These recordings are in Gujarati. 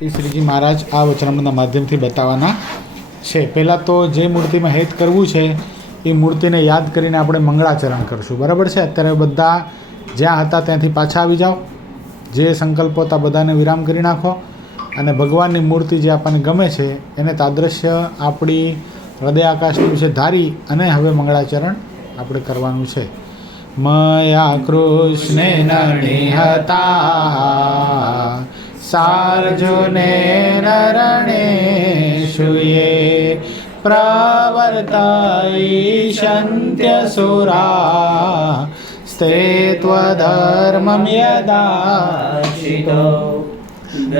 એ શ્રીજી મહારાજ આ વચનામૃતના માધ્યમથી બતાવવાના છે. પહેલાં તો જે મૂર્તિમાં હેત કરવું છે એ મૂર્તિને યાદ કરીને આપણે મંગળાચરણ કરશું. બરાબર છે. અત્યારે બધા જ્યાં હતા ત્યાંથી પાછા આવી જાઓ. જે સંકલ્પો હતા બધાને વિરામ કરી નાખો અને ભગવાનની મૂર્તિ જે આપણને ગમે છે એને તાદૃશ્ય આપણી હૃદય આકાશનું છે ધારી અને હવે મંગળાચરણ આપણે કરવાનું છે. મયા કૃષ્ણેન નિહતા સાર્જુને રણેશુયે પ્રવર્તયિષ્યન્ત્યસુરા સ્તેત્વધર્મં યદાચિતો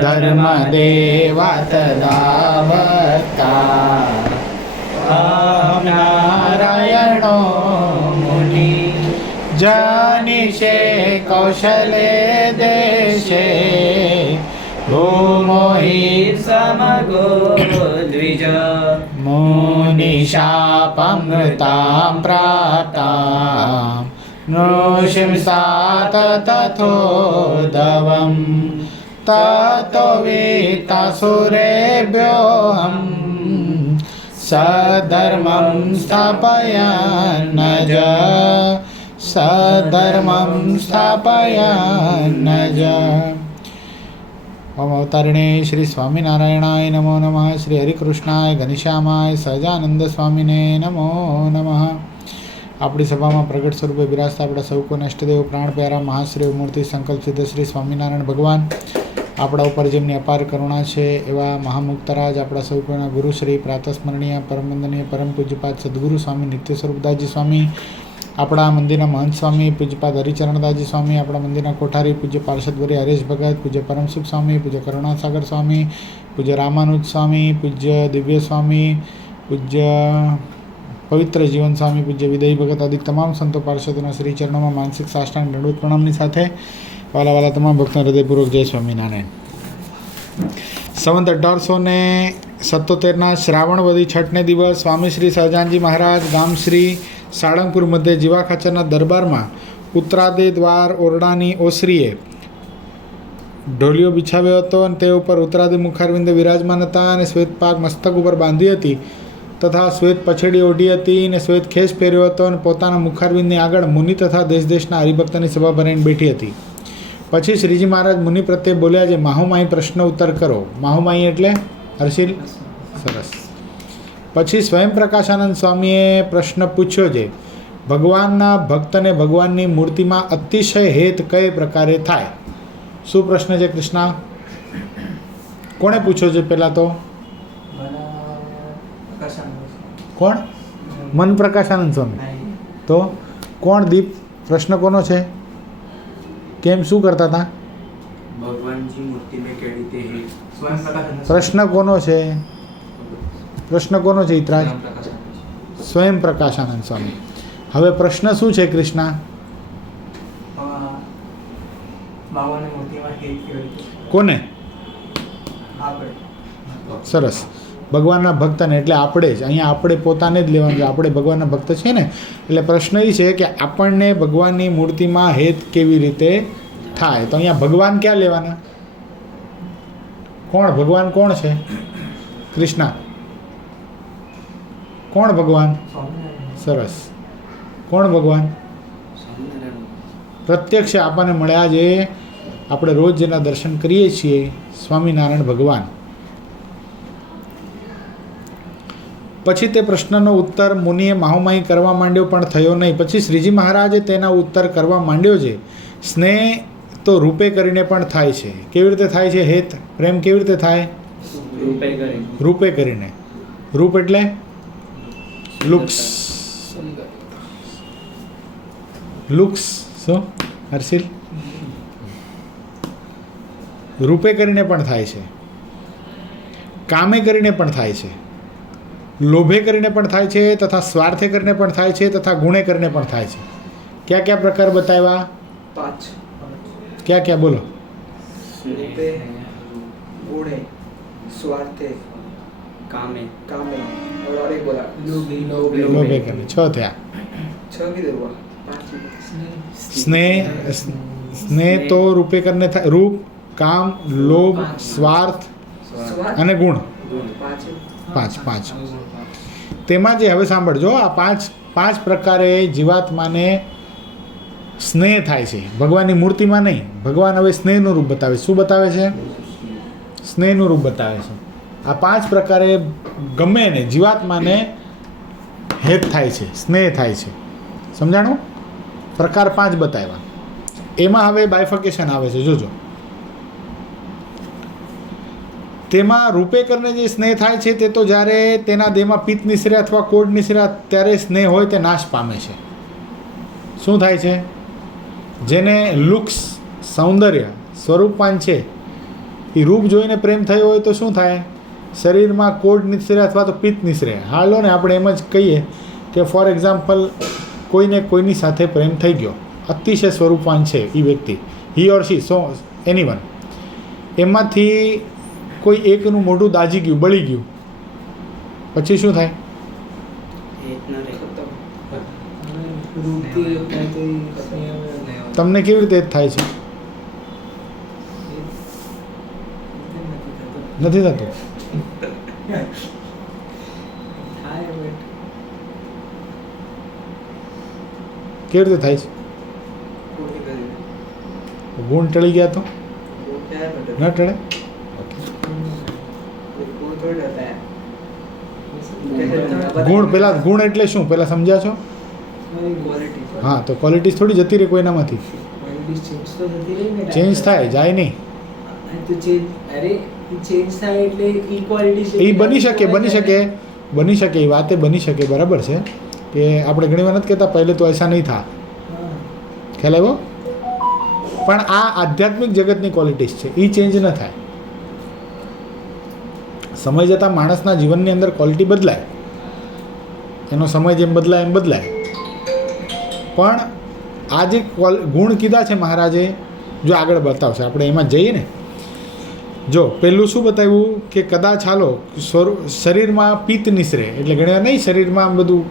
ધર્મદેવા તદા ભક્તા અહં નારાયણો મુનિ જનિષે કૌશલે દેશે ભૂમો હિ સમગો દ્વિજ મુનિશાપમૃતાં પ્રાપ્તાં નૃસિંસાત તથોદવં તતો વિત્તાસુરેભ્યોऽહં સધર્મં સ્થાપયન્નજ સધર્મં સ્થાપયન્નજ. ઓમ અવતારિણે શ્રી સ્વામિનારાયણાય નમો નમઃ. શ્રી હરિકૃષ્ણાય ઘનશ્યામાય સહજાનંદ સ્વામીને નમો નમઃ. આપણી સભામાં પ્રગટ સ્વરૂપે બિરાજતા આપણા સૌ કોને અષ્ટદેવ પ્રાણ પ્યારા મહાશ્રેય મૂર્તિ સંકલ્પ સિદ્ધ શ્રી સ્વામિનારાયણ ભગવાન આપણા ઉપર જેમની અપાર કરુણા છે એવા મહામુક્તરાજ આપણા સૌ કોઈના ગુરુશ્રી પ્રાતસ્મરણીય પરમવંદનીય પરમ પૂજ્યપાદ સદગુરુ સ્વામી નિત્ય સ્વરૂપદાસજી સ્વામી, આપણા મંદિરના મહંત સ્વામી પૂજ્યપાદ હરિચરણદાસજી સ્વામી, આપણા મંદિરના કોઠારી પૂજ્ય પાર્ષદવરી હરેશ ભગત, પૂજ્ય પરમસુખ સ્વામી, પૂજ્ય કરુણાસાગર સ્વામી, પૂજ્ય રામાનુજ સ્વામી, પૂજ્ય દિવ્ય સ્વામી, પૂજ્ય પવિત્ર જીવન સ્વામી, પૂજ્ય વિદય ભગત આદિ તમામ સંતો પાર્ષદોના શ્રી ચરણોમાં માનસિક સાષ્ટાંગ દંડવત પ્રણામની સાથે વાલા તમામ ભક્તોને હૃદયપૂર્વક જય સ્વામિનારાયણ. સંવત 1877ના શ્રાવણ વદી છઠને દિવસ સ્વામી શ્રી સહજાનજી મહારાજ ગામ શ્રી સાળંગપુર મધ્ય જીવા ખાચરના દરબારમાં ઉત્તરાદે દ્વાર ઓરડાની ઓસરીએ ઢોલિયો બિછાવ્યો હતો અને તે ઉપર ઉત્તરાદે મુખારવિંદ વિરાજમાન હતા અને શ્વેત પાક મસ્તક ઉપર બાંધી હતી તથા શ્વેત પછેડી ઓઢી હતી અને શ્વેત ખેસ પહેર્યો હતો અને પોતાના મુખારવિંદની આગળ મુનિ તથા દેશ દેશના હરિભક્તની સભા ભરીને બેઠી હતી. પછી શ્રીજી મહારાજ મુનિ પ્રત્યે બોલ્યા છે, માહુમાઈ પ્રશ્ન ઉત્તર કરો. માહુમાઈ એટલે હર્ષિલ. સરસ. પછી સ્વયં પ્રકાશાનંદ સ્વામીએ પ્રશ્ન પૂછ્યો છે, ભગવાનના ભક્તને ભગવાનની મૂર્તિમાં અતિશય હેત કઈ પ્રકારે થાય? શું પ્રશ્ન છે કૃષ્ણા? કોણે પૂછ્યો છે? પહેલાં તો કોણ? મન પ્રકાશાનંદ સ્વામી. તો કોણ? દીપ. પ્રશ્ન કોનો છે? કેમ શું કરતા હતા? ભગવાનજી મૂર્તિ में કેવી રીતે પ્રશ્ન કોનો છે? પ્રશ્ન કોનો છે? ઇતરાજ સ્વયં પ્રકાશાનંદ સ્વામી. હવે પ્રશ્ન શું છે કૃષ્ણા? કોને? સરસ. ભગવાનના ભક્તને, એટલે આપણે જ અહીંયા આપણે પોતાને જ લેવાનું છે. આપણે ભગવાનના ભક્ત છે ને, એટલે પ્રશ્ન એ છે કે આપણને ભગવાનની મૂર્તિમાં હેત કેવી રીતે થાય. તો અહીંયા ભગવાન ક્યાં લેવાના? કોણ ભગવાન? કોણ છે કૃષ્ણા? કોણ ભગવાન? સરસ. કોણ ભગવાન? પ્રત્યક્ષ આપણને મળ્યા જે આપણે રોજ જેના દર્શન કરીએ છીએ, સ્વામિનારાયણ ભગવાન. પછી તે પ્રશ્નનો ઉત્તર મુનિએ માહુમાઈ કરવા માંડ્યો પણ થયો નહીં. પછી શ્રીજી મહારાજે તેના ઉત્તર કરવા માંડ્યો છે. સ્નેહ તો રૂપે કરીને પણ થાય છે. કેવી રીતે થાય છે હેત? પ્રેમ કેવી રીતે થાય? રૂપે કરીને. રૂપ એટલે લુક્સ. લુક્સ. શું હર્ષિલ? રૂપે કરીને પણ થાય છે, કામે કરીને પણ થાય છે, લોભે કરીને પણ થાય છે, તથા સ્વાર્થે કરીને પણ થાય છે, તથા ગુણે કરીને પણ થાય છે. ક્યાં ક્યાં પ્રકાર બતાવ્યા? 5. ક્યાં ક્યાં બોલો? गुणे, स्वार्थे, कामे कामे और एक बोला लोभे करने. 6 થયા. 6 किधर हुआ? 5. स्नेह तो रूपे करने था. रूप, काम, लोभ, स्वार्थ, સ્વાર્થ અને ગુણ ગુણ 5 પાંચ તેમાં જે હવે સાંભળજો આ પાંચ પ્રકારે જીવાત્માને સ્નેહ થાય છે ભગવાનની મૂર્તિમાં નહીં. ભગવાન હવે સ્નેહનું રૂપ બતાવે છે. શું બતાવે છે? સ્નેહનું રૂપ બતાવે છે. આ 5 પ્રકારે ગમે ને જીવાત્માને હેત થાય છે, સ્નેહ થાય છે. સમજાણું? પ્રકાર 5 બતાવ્યા. એમાં હવે બાયફર્કેશન આવે છે. જોજો, તેમાં રૂપેકરને જે સ્નેહ થાય છે તે તો જ્યારે તેના દેહમાં પિત્ત નિસરે અથવા કોઢ નિસરે ત્યારે સ્નેહ હોય તે નાશ પામે છે. શું થાય છે? જેને લુક્સ સૌંદર્ય સ્વરૂપવાન છે એ રૂપ જોઈને પ્રેમ થયો હોય તો શું થાય? શરીરમાં કોઢ નિસરે અથવા તો પિત્ત નિસરે. હાલો ને આપણે એમ જ કહીએ કે ફોર એક્ઝામ્પલ કોઈને કોઈની સાથે પ્રેમ થઈ ગયો, અતિશય સ્વરૂપવાન છે એ વ્યક્તિ, હી ઓર શી, એનીવન, એમાંથી કોઈ એકનું મોઢું દાજી ગયું, બળી ગયું, પછી શું થાય? હેત ન રહે. તમને કેવી રીતે થાય છે? નથી થતું. કેવી રીતે થાય છે? ગુણ ટળી ગયા તો ન ટળે? ગુણ પેલા ગુણ એટલે શું પેલા સમજ્યા છો? હા, તો ક્વોલિટીઝ થોડી જતી રહે કોઈનામાંથી. ચેન્જ થાય, જાય નહીં. એ બની શકે એ વાતે બની શકે, બરાબર છે કે આપણે ઘણી વાર નથી કહેતા પહેલે તો એસા નહીં થા, ખ્યાલ આવ્યો? પણ આ આધ્યાત્મિક જગતની ક્વોલિટીઝ છે, એ ચેન્જ ન થાય. સમય જતાં માણસના જીવનની અંદર ક્વોલિટી બદલાય, એનો સમય જેમ બદલાય એમ બદલાય. પણ આ જે ગુણ કીધા છે મહારાજે, જો આગળ બતાવશે, આપણે એમાં જઈએ ને. જો પહેલું શું બતાવ્યું કે કદાચ હાલો શરીરમાં પિત્ત નિસરે, એટલે ઘણી વાર નહીં શરીરમાં બધું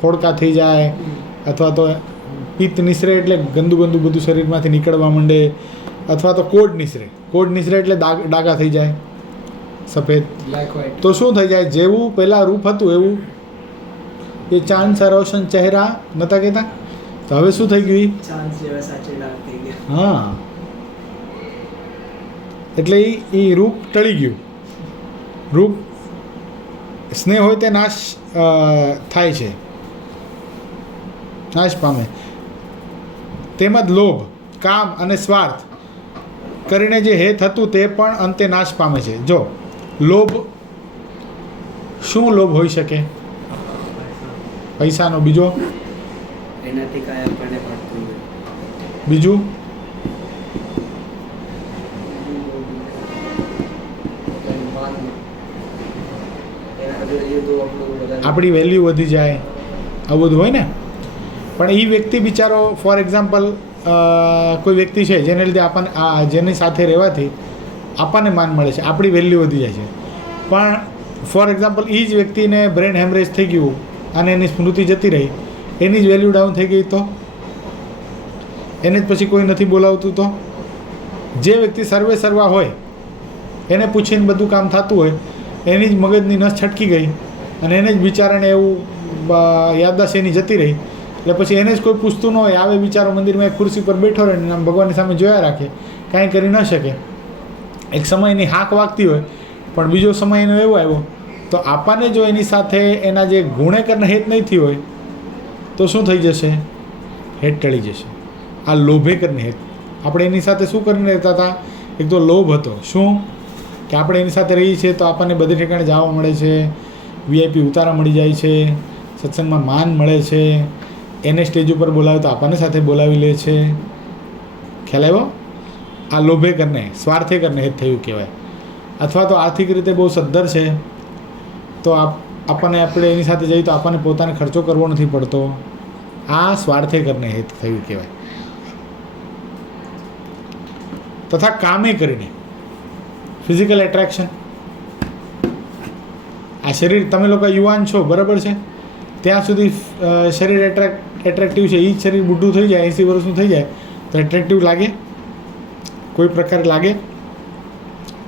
ફોડકા થઈ જાય, અથવા તો પિત્ત નિસરે એટલે ગંદુ બધું શરીરમાંથી નીકળવા માંડે, અથવા તો કોઢ નિસરે એટલે ડાઘા થઈ જાય સફેદ. તો શું થઈ જાય? જેવું પહેલાં રૂપ હતું એવું એ ચાંદ સા રોશન ચહેરા નતા કહેતા, તો હવે શું થઈ ગયું? હા, એટલે એ રૂપ ટળી ગયું. રૂપ સ્નેહ હોય તે નાશ થાય છે, નાશ પામે. તેમજ લોભ, કામ અને સ્વાર્થ કરીને જે હેત હતું તે પણ અંતે નાશ પામે છે. જો લોભ, શું લોભ હોઈ શકે? પૈસાનો. બીજો? એનાથી કાંઈ આપણને મળતું નથી. બીજું? આપણી વેલ્યુ વધી જાય, આવું બધું હોય ને. પણ એ વ્યક્તિ બિચારો, ફોર એક્ઝામ્પલ કોઈ વ્યક્તિ છે જેને લીધે આપણને જેની સાથે રહેવાથી આપણને માન મળે છે, આપણી વેલ્યુ વધી જાય છે. પણ ફોર એક્ઝામ્પલ એ જ વ્યક્તિને બ્રેન હેમરેજ થઈ ગયું અને એની સ્મૃતિ જતી રહી, એની જ વેલ્યુ ડાઉન થઈ ગઈ, તો એને જ પછી કોઈ નથી બોલાવતું. તો જે વ્યક્તિ સર્વા હોય એને પૂછીને બધું કામ થતું હોય, એની જ મગજની નસ છટકી ગઈ અને એને જ બિચારાને એવું યાદદાસ્ત એની જતી રહી, એટલે પછી એને જ કોઈ પૂછતું ન હોય. આવે બિચારો મંદિરમાં એક ખુરશી પર બેઠો રહે ને આમ ભગવાનની સામે જોયા રાખે, કાંઈ કરી ન શકે. એક સમય એની હાક વાગતી હોય, પણ બીજો સમય એનો એવો આવ્યો, તો આપણને જો એની સાથે એના જે ગુણેકરને હેત નહીં થઈ હોય તો શું થઈ જશે? હેત ટળી જશે. આ લોભેકરને હેત. આપણે એની સાથે શું કરીને રહેતા હતા? એક તો લોભ હતો. શું કે આપણે એની સાથે રહીએ છીએ તો આપણને બધે ઠેકાણે જવા મળે છે, VIP ઉતારા મળી જાય છે, સત્સંગમાં માન મળે છે, એને સ્ટેજ ઉપર બોલાવે તો આપણને સાથે બોલાવી લે છે. ખ્યાલ આવ્યો? આ લોભે કરને, સ્વાર્થે કરને હેત થયું કહેવાય. અથવા તો આર્થિક રીતે બહુ સદ્ધર છે તો આપણે એની સાથે જઈએ તો આપણને પોતાને ખર્ચો કરવો નથી પડતો. આ સ્વાર્થે કરને હેત થયું કહેવાય. તથા કામે કરીને ફિઝિકલ એટ્રેક્શન. આ શરીર, તમે લોકો યુવાન છો, બરાબર છે, ત્યાં સુધી શરીર એટ્રેક્ટિવ છે. એ જ શરીર બુઢું થઈ જાય, 80 વર્ષનું થઈ જાય તો એટ્રેક્ટિવ લાગે? કોઈ પ્રકારે લાગે?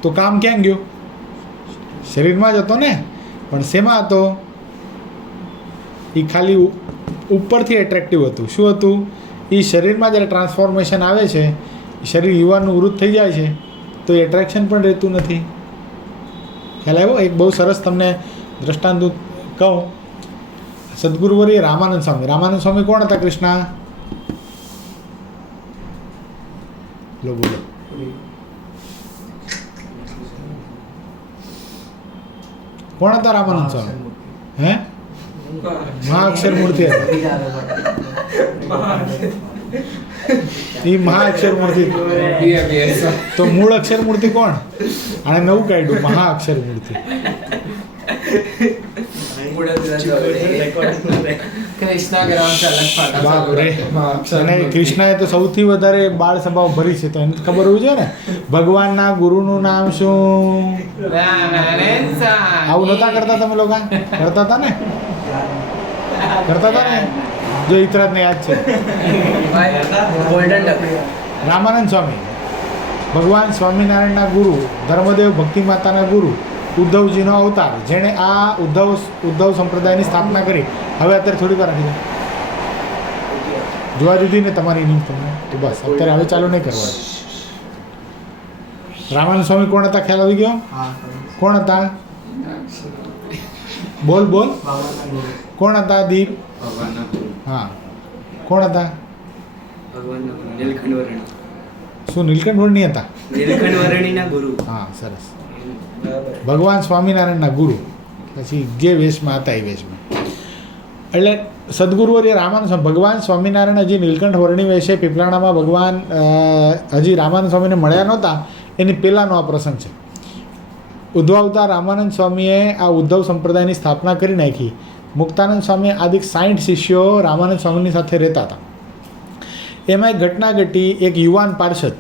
તો કામ ક્યાં ગયો? શરીરમાં જ હતો ને, પણ શેમાં હતો? એ ખાલી ઉપરથી એટ્રેક્ટિવ હતું. શું હતું? એ શરીરમાં જ્યારે ટ્રાન્સફોર્મેશન આવે છે, શરીર યુવાનનું વૃદ્ધ થઈ જાય છે, તો એ એટ્રેક્શન પણ રહેતું નથી. ખ્યાલ આવ્યો? એક બહુ સરસ તમને દ્રષ્ટાંત કહું. સદગુરુવર્ય રામાનંદ સ્વામી. રામાનંદ સ્વામી કોણ હતા? કૃષ્ણ બોલો. કોણ હતા રામાનંદ સ્વામી? હે? મહાઅક્ષર મૂર્તિ હતા. એ મહાઅક્ષર મૂર્તિ. તો મૂળ અક્ષર મૂર્તિ કોણ? આને નવું કાઢ્યું, મહાઅક્ષર મૂર્તિ. બાપ રે. અને કૃષ્ણએ તો સૌથી વધારે બાળ સભાઓ ભરી છે, તો એને ખબર હોવી જોઈએ ને. ભગવાનના ગુરુનું નામ શું? આવું નહોતા કરતા તમે લોકો? કરતા હતા ને? કરતા હતા ને? જો ઇતરાજને યાદ છે. રામાનંદ સ્વામી ભગવાન સ્વામિનારાયણના ગુરુ, ધર્મદેવ ભક્તિ માતાના ગુરુ, ઉદ્ધવજીનો અવતાર, જેણે આ ઉદ્ધવ સંપ્રદાયની સ્થાપના કરી. હવે અત્યારે થોડીક વાર રાખી જોવા દીધી ને તમારી નીમ તમને, તો બસ અત્યારે હવે ચાલુ નહીં કરવા. રામાનંદ સ્વામી કોણ હતા? ખ્યાલ આવી ગયો? કોણ હતા? બોલ બોલ. કોણ હતા? દીપ. હા, કોણ હતા? શું નીલકંઠ વર્ણી હતા? હા, સરસ. ભગવાન સ્વામિનારાયણના ગુરુ, પછી જે વેશમાં હતા એ વેશમાં. એટલે સદગુરુવર્ય રામાનંદ સ્વામી, ભગવાન સ્વામિનારાયણ હજી નીલકંઠ વર્ણી વેશે પીપલાણામાં ભગવાન હજી રામાનંદ સ્વામીને મળ્યા નહોતા, એની પહેલાંનો આ પ્રસંગ છે. ઉદ્ધવતા રામાનંદ સ્વામીએ આ ઉદ્ધવ સંપ્રદાયની સ્થાપના કરી નાખી. મુક્તાનંદ સ્વામી આદિક 60 શિષ્યો રામાનંદ સ્વામીની સાથે રહેતા હતા. એમાં એક ઘટના ઘટી. એક યુવાન પાર્ષદ,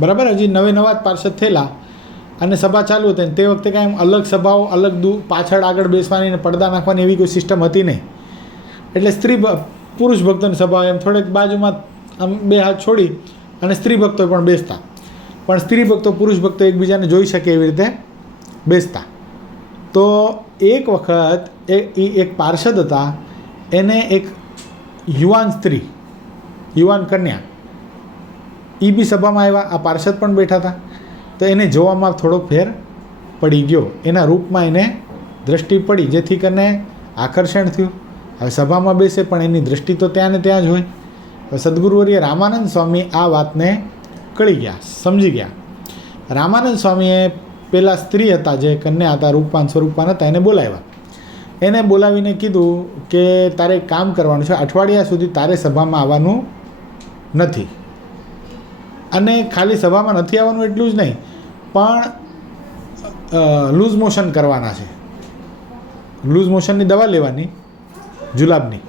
બરાબર, હજી નવા જ પાર્ષદ થયેલા, અને સભા ચાલુ હતી. તે વખતે કાંઈ અલગ સભાઓ, અલગ પાછળ આગળ બેસવાની ને પડદા નાખવાની એવી કોઈ સિસ્ટમ હતી નહીં. એટલે પુરુષ ભક્તોની સભા, એમ થોડેક બાજુમાં આમ બે હાથ છોડી અને સ્ત્રી ભક્તો પણ બેસતા. પણ સ્ત્રી ભક્તો પુરુષ ભક્તો એકબીજાને જોઈ શકે એવી રીતે બેસતા. તો એક વખત એક પાર્ષદ હતા, એને એક યુવાન સ્ત્રી, યુવાન કન્યા, એ બી સભામાં આવ્યા. આ પાર્ષદ પણ બેઠા હતા. તો એને જોવામાં થોડોક ફેર પડી ગયો. એના રૂપમાં એને દૃષ્ટિ પડી, જેથી કરીને આકર્ષણ થયું. હવે સભામાં બેસે પણ એની દૃષ્ટિ તો ત્યાં ને ત્યાં જ હોય. સદગુરુવર્ય રામાનંદ સ્વામી આ વાતને કળી ગયા, સમજી ગયા. રામાનંદ સ્વામીએ પેલા સ્ત્રી હતા, જે કન્યા હતા, રૂપવાન સ્વરૂપવાન હતા, એને બોલાવ્યા. એને બોલાવીને કીધું કે તારે એક કામ કરવાનું છે, અઠવાડિયા સુધી તારે સભામાં આવવાનું નથી. અને ખાલી સભામાં નથી આવવાનું એટલું જ નહીં, પણ લૂઝ મોશન કરવાના છે. લૂઝ મોશનની દવા લેવાની, જુલાબની,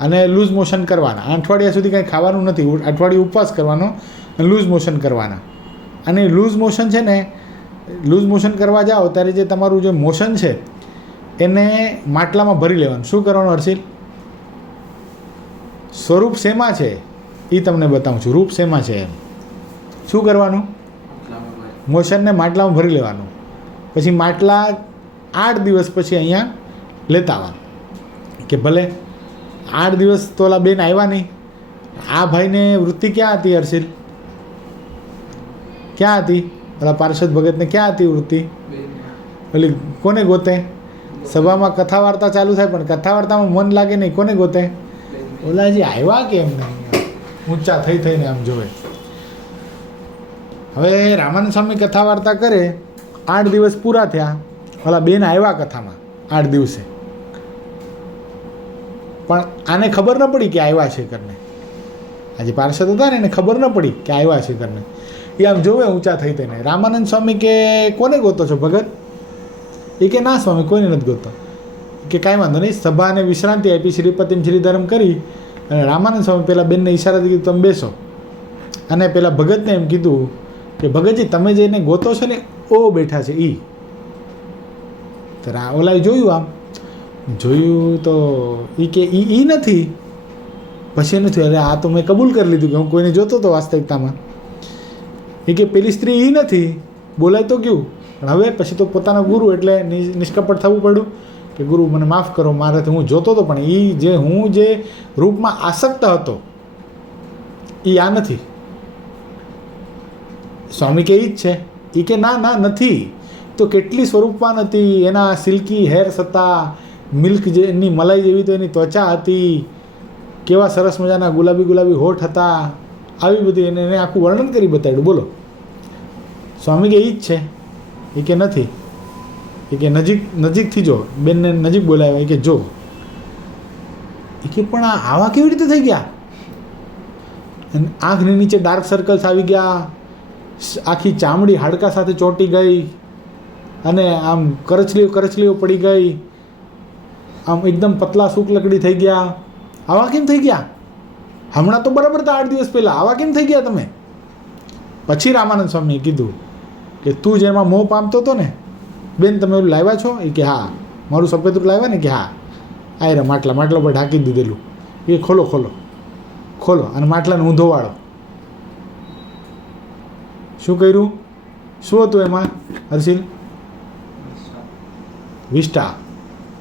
અને લૂઝ મોશન કરવાના. અઠવાડિયા સુધી કંઈ ખાવાનું નથી, અઠવાડિયું ઉપવાસ કરવાનો અને લૂઝ મોશન કરવાના. અને લૂઝ મોશન છે ને, લૂઝ મોશન કરવા જાઓ ત્યારે જે તમારું જે મોશન છે એને માટલામાં ભરી લેવાનું. શું કરવાનું હર્ષિલ? સ્વરૂપ શેમાં છે એ તમને બતાવું છું. રૂપ શેમાં છે એમ. શું કરવાનું? મોશનને માટલામાં ભરી લેવાનું. પછી માટલા 8 દિવસ પછી અહીંયા લેતા આવવાનું. કે ભલે 8 દિવસ તો ઓલા બેન આવ્યા નહીં. આ ભાઈને વૃત્તિ ક્યાં હતી હર્ષિલ? ક્યાં હતી? ઓલા પાર્ષદ ભગતને ક્યાં હતી વૃત્તિ? ઓલી કોને ગોતે? સભામાં કથા વાર્તા ચાલુ થાય, પણ કથા વાર્તામાં મન લાગે નહીં. કોને ગોતે? ઓલા જે આવ્યા કે એમ નહીં, ઊંચા થઈને આમ જોવે. હવે રામાનંદ સ્વામી કથા વાર્તા કરે, 8 દિવસ પૂરા થયા, ઓલા બેન આવ્યા કથામાં 8 દિવસે, પણ આને ખબર ન પડી કે આવ્યા છે કરીને. આજે પાર્ષદ હતા ને, એને ખબર ન પડી કે આવ્યા છે કરીને. એ આમ જોવે ઊંચા થઈને. રામાનંદ સ્વામી કે કોને ગોતો છો ભગત? એ કે ના સ્વામી, કોઈને નથી ગોતો. કે કાંઈ વાંધો નહીં. સભાને વિશ્રાંતિ આપી, શ્રીપતિમ શ્રીધરમ કરી, અને રામાનંદ સ્વામી પેલા બેનને ઈશારાથી કીધું તમે બેસો. અને પેલા ભગતને એમ કીધું કે ભગતજી તમે જે એને ગોતો છો ને, ઓ બેઠા છે એ. તો ઓલાએ જોયું, આમ જોયું તો એ કે એ નથી. પછી નથી, અરે આ તો મેં કબૂલ કરી લીધું કે હું કોઈને જોતો હતો વાસ્તવિકતામાં. એ કે પેલી સ્ત્રી એ નથી. બોલાય તો ગયું, પણ હવે પછી તો પોતાના ગુરુ એટલે નિષ્કપટ થવું પડ્યું કે ગુરુ મને માફ કરો, મારાથી હું જોતો હતો પણ એ જે હું જે રૂપમાં આસક્ત હતો એ આ નથી. સ્વામી કે ઈ જ છે? એ કે ના ના નથી. તો કેટલી સ્વરૂપવાન હતી, એના સિલ્કી હેર્સ હતા, મિલ્ક જેની મલાઈ જેવી તો એની ત્વચા હતી, કેવા સરસ મજાના ગુલાબી ગુલાબી હોઠ હતા, આવી બધી એને આખું વર્ણન કરી બતાવ્યું. બોલો. સ્વામી કે ઈ જ છે? એ કે નથી. એ કે નજીકથી જો, બેનને નજીક બોલાવ્યા. એ કે જો. એ કે પણ આવા કેવી રીતે થઈ ગયા? અને આંખની નીચે ડાર્ક સર્કલ્સ આવી ગયા, આખી ચામડી હાડકા સાથે ચોંટી ગઈ, અને આમ કરચલીઓ પડી ગઈ, આમ એકદમ પતલા સૂક લકડી થઈ ગયા. આવા કેમ થઈ ગયા? હમણાં તો બરાબર હતા 8 દિવસ પહેલાં, આવા કેમ થઈ ગયા તમે? પછી રામાનંદ સ્વામીએ કીધું કે તું જેમાં મોહ પામતો હતો ને બેન, તમે એવું લાવ્યા છો? એ કે હા. મારું સફેદરું લાવ્યા ને? કે હા. આ રે માટલા પર ઢાંકી દીધેલું. એ ખોલો અને માટલાને ઊંધો વાળો. શું કર્યું? શું હતું એમાં હર્ષિલ? વિષ્ટા.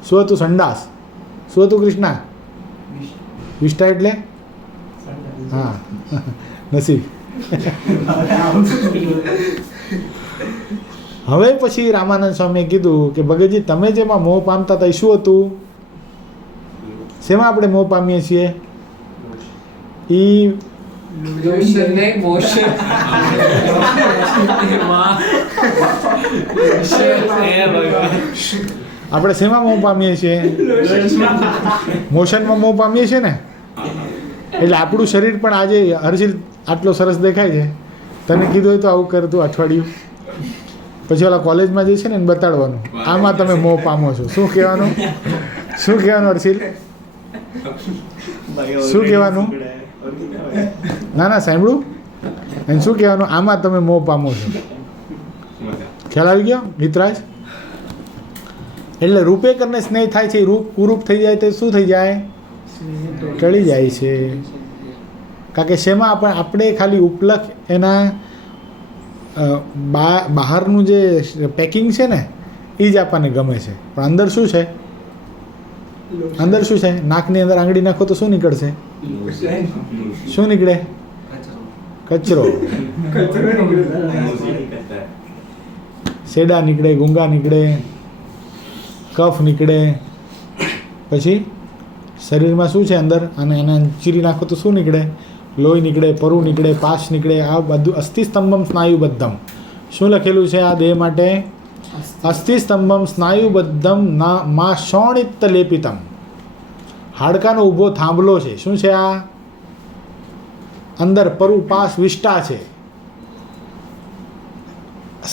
શું હતું? સંડાસ. શું હતું કૃષ્ણા? વિષ્ટા એટલે હા નસીબ. હવે પછી રામાનંદ સ્વામીએ કીધું કે ભગતજી તમે જેમાં મોહ પામતા હતા એ શું હતું? શેમાં આપણે મોહ પામીએ છીએ? આપણે શેમાં મોહ પામીએ છીએ? મોશનમાં મોહ પામીએ છીએ ને. એટલે આપણું શરીર પણ આજે હર્ષિલ આટલો સરસ દેખાય છે, તને કીધું હોય તો આવું કરતું અઠવાડિયું પછી ઓલા કોલેજમાં જે છે ને એને બતાડવાનું, આમાં તમે મોહ પામો છો. શું કહેવાનું હર્ષિલ? શું કહેવાનું? ના સાંભળું. એને શું કહેવાનું? આમાં તમે મોહ પામો છો. ખ્યાલ આવી ગયો મિત્રાજ? એટલે રૂપે કરને સ્નેહ થાય છે, રૂપ કુરૂપ થઈ જાય તો શું થઈ જાય? ટળી જાય છે. કારણ કે શેમાં આપણે ખાલી ઉપલક એના બહારનું જે પેકિંગ છે ને એ જ આપણને ગમે છે, પણ અંદર શું છે? અંદર શું છે? નાકની અંદર આંગળી નાખો તો શું નીકળશે? શું નીકળે? કચરો. શેડા નીકળે, ગુંગા નીકળે, કફ નીકળે. પછી શરીરમાં શું છે અંદર? અને એને ચીરી નાખો તો શું નીકળે? લોહી નીકળે, પરુ નીકળે, પાશ નીકળે. આ બધું અસ્થિસ્તંભમ સ્નાયુબદ્ધમ. શું લખેલું છે આ દેહ માટે? અસ્થિસ્તંભમ સ્નાયુબદ્ધમ મા શોણિત લેપિતમ. હાડકાનો ઊભો થાંભલો છે. શું છે આ? અંદર પરુ, પાસ, વિષ્ટા છે.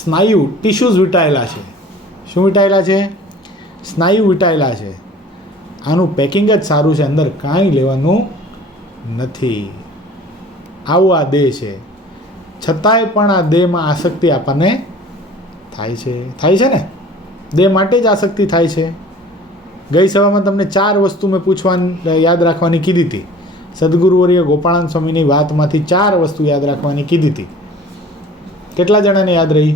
સ્નાયુ ટિશ્યુઝ વીંટાયેલા છે. શું વીંટાયેલા છે? સ્નાયુ વીંટાયેલા છે. આનું પેકિંગ જ સારું છે, અંદર કાંઈ લેવાનું નથી. આવું આ દેહ છે. છતાંય પણ આ દેહમાં આસક્તિ આપણને થાય છે ને. દેહ માટે જ આસક્તિ થાય છે. ગઈ સભામાં તમને 4 વસ્તુ મેં યાદ રાખવાની કીધી હતી. સદગુરુવર્ય ગોપાળાનંદ સ્વામીની વાતમાંથી 4 વસ્તુ યાદ રાખવાની કીધી હતી. કેટલા જણાને યાદ રહી?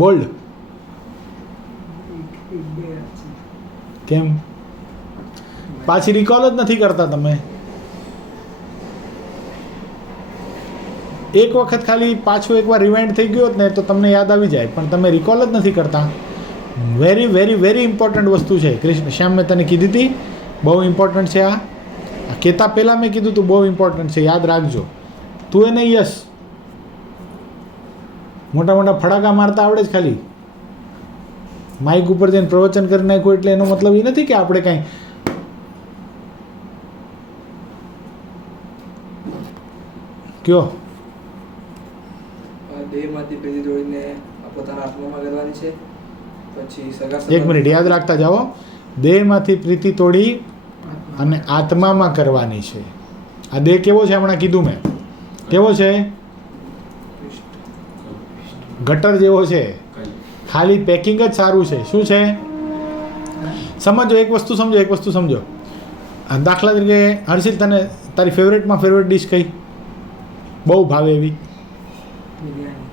બોલ્ડ. કેમ? પાછી રિકોલ જ નથી કરતા તમે. એક વખત ખાલી પાછું એકવાર રિવાઇન્ડ થઈ ગયો ને તો તમને યાદ આવી જાય, પણ તમે રિકોલ જ નથી કરતા. વેરી વેરી વેરી ઇમ્પોર્ટન્ટ વસ્તુ છે. કૃષ્ણ શ્યામ મેં તને કીધી હતી, બહુ ઇમ્પોર્ટન્ટ છે. આ કહેતા પહેલાં મેં કીધું તું બહુ ઇમ્પોર્ટન્ટ છે, યાદ રાખજો. તું એને યસ મોટા મોટા ફડાકા મારતા આવડે જ ખાલી. માઇક ઉપર જઈને પ્રવચન કરી નાખ્યું એટલે એનો મતલબ એ નથી કે આપણે કાંઈ કયો દેહમાંથી પેલી દોડીને પોતાના આત્મામાં કરવાની છે. પછી એક મિનિટ યાદ રાખતા જાઓ. દેહમાંથી પ્રીતિ તોડી અને આત્મામાં કરવાની છે. આ દેહ કેવો છે? હમણાં કીધું મેં. કેવો છે? ગટર જેવો છે. ખાલી પેકિંગ જ સારું છે. શું છે? સમજો એક વસ્તુ સમજો. દાખલા તરીકે હર્ષિલ, તારી ફેવરેટમાં ફેવરેટ ડિશ કઈ બહુ ભાવે એવી? બિરયાની.